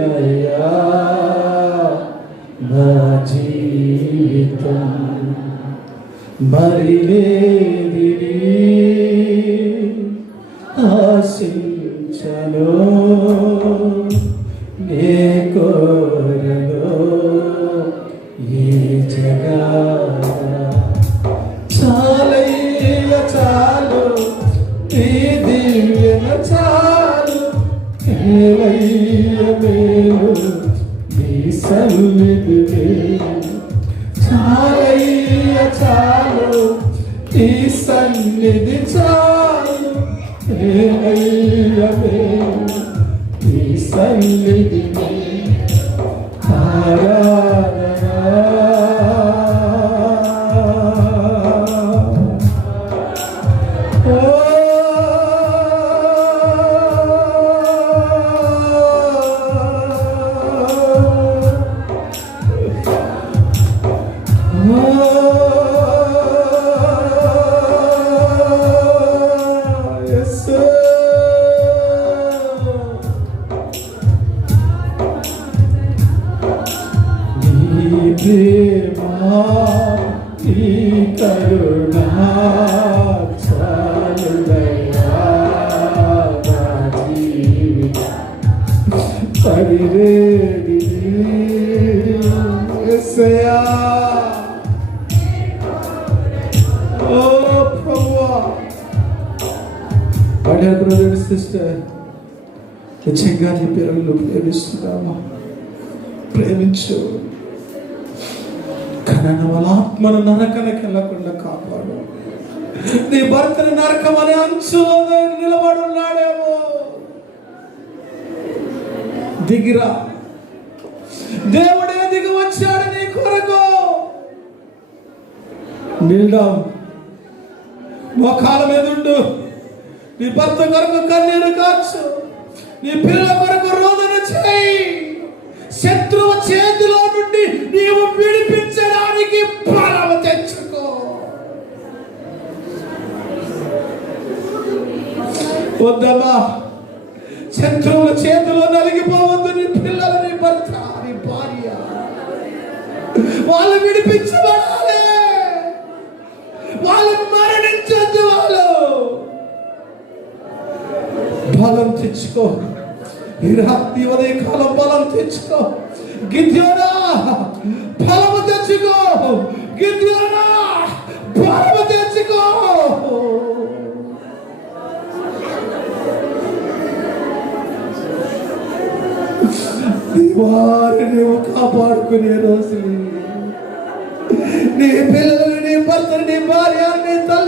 నా జీవితం. మరిలేది ఆశించను నే కోరను ఈ జగత. చాలయ్య చాలు ఈ దివ్యన చాలు. మేలు నీ సన్నిధి చాలయ్య చాలు ఈ సన్నిధి చాలు. మేలు ఈ సన్నిధి సిస్టర్, నిజంగా నీ పిల్లలు ప్రేమిస్తున్నావా? ప్రేమించు. కనన వాళ్ళ ఆత్మను నరకనకి వెళ్ళకుండా కాపాడు. నీ భర్తను నరకం అనే అంచులో నిలబడి ఉన్నాడేమో, దిగిరా. దేవుడే దిగి వచ్చాడు నీ కొరకు. నిల్దాం, మోకాల మీద ఉండు. నీ భర్త కొరకు కన్నీరు కాచు. నీ పిల్లల కొరకు రోదన చేయి. శత్రువు చేతిలో నుండి నీవు విడిపించడానికి బలం తెచ్చుకో. వద్దమ్మా, శత్రువుల చేతిలో నలిగిపోవద్దు. నీ పిల్లలు, నీ భర్త, నీ భార్య, వాళ్ళు విడిపించబడాలి. వాళ్ళు మరణించొద్దు. వాళ్ళు బలం తెచ్చుకో. ఈ రాత్రి ఉదయకాలం బలం తెచ్చుకో. గిద్యోనా, బలము తెచ్చుకో. గిద్యోనా, బలము తెచ్చుకో. నీ వారిని కాపాడుకునే రోజులు, నీ పిల్లలు, నీ భర్తని, నీ భార్య, నీ తల్లి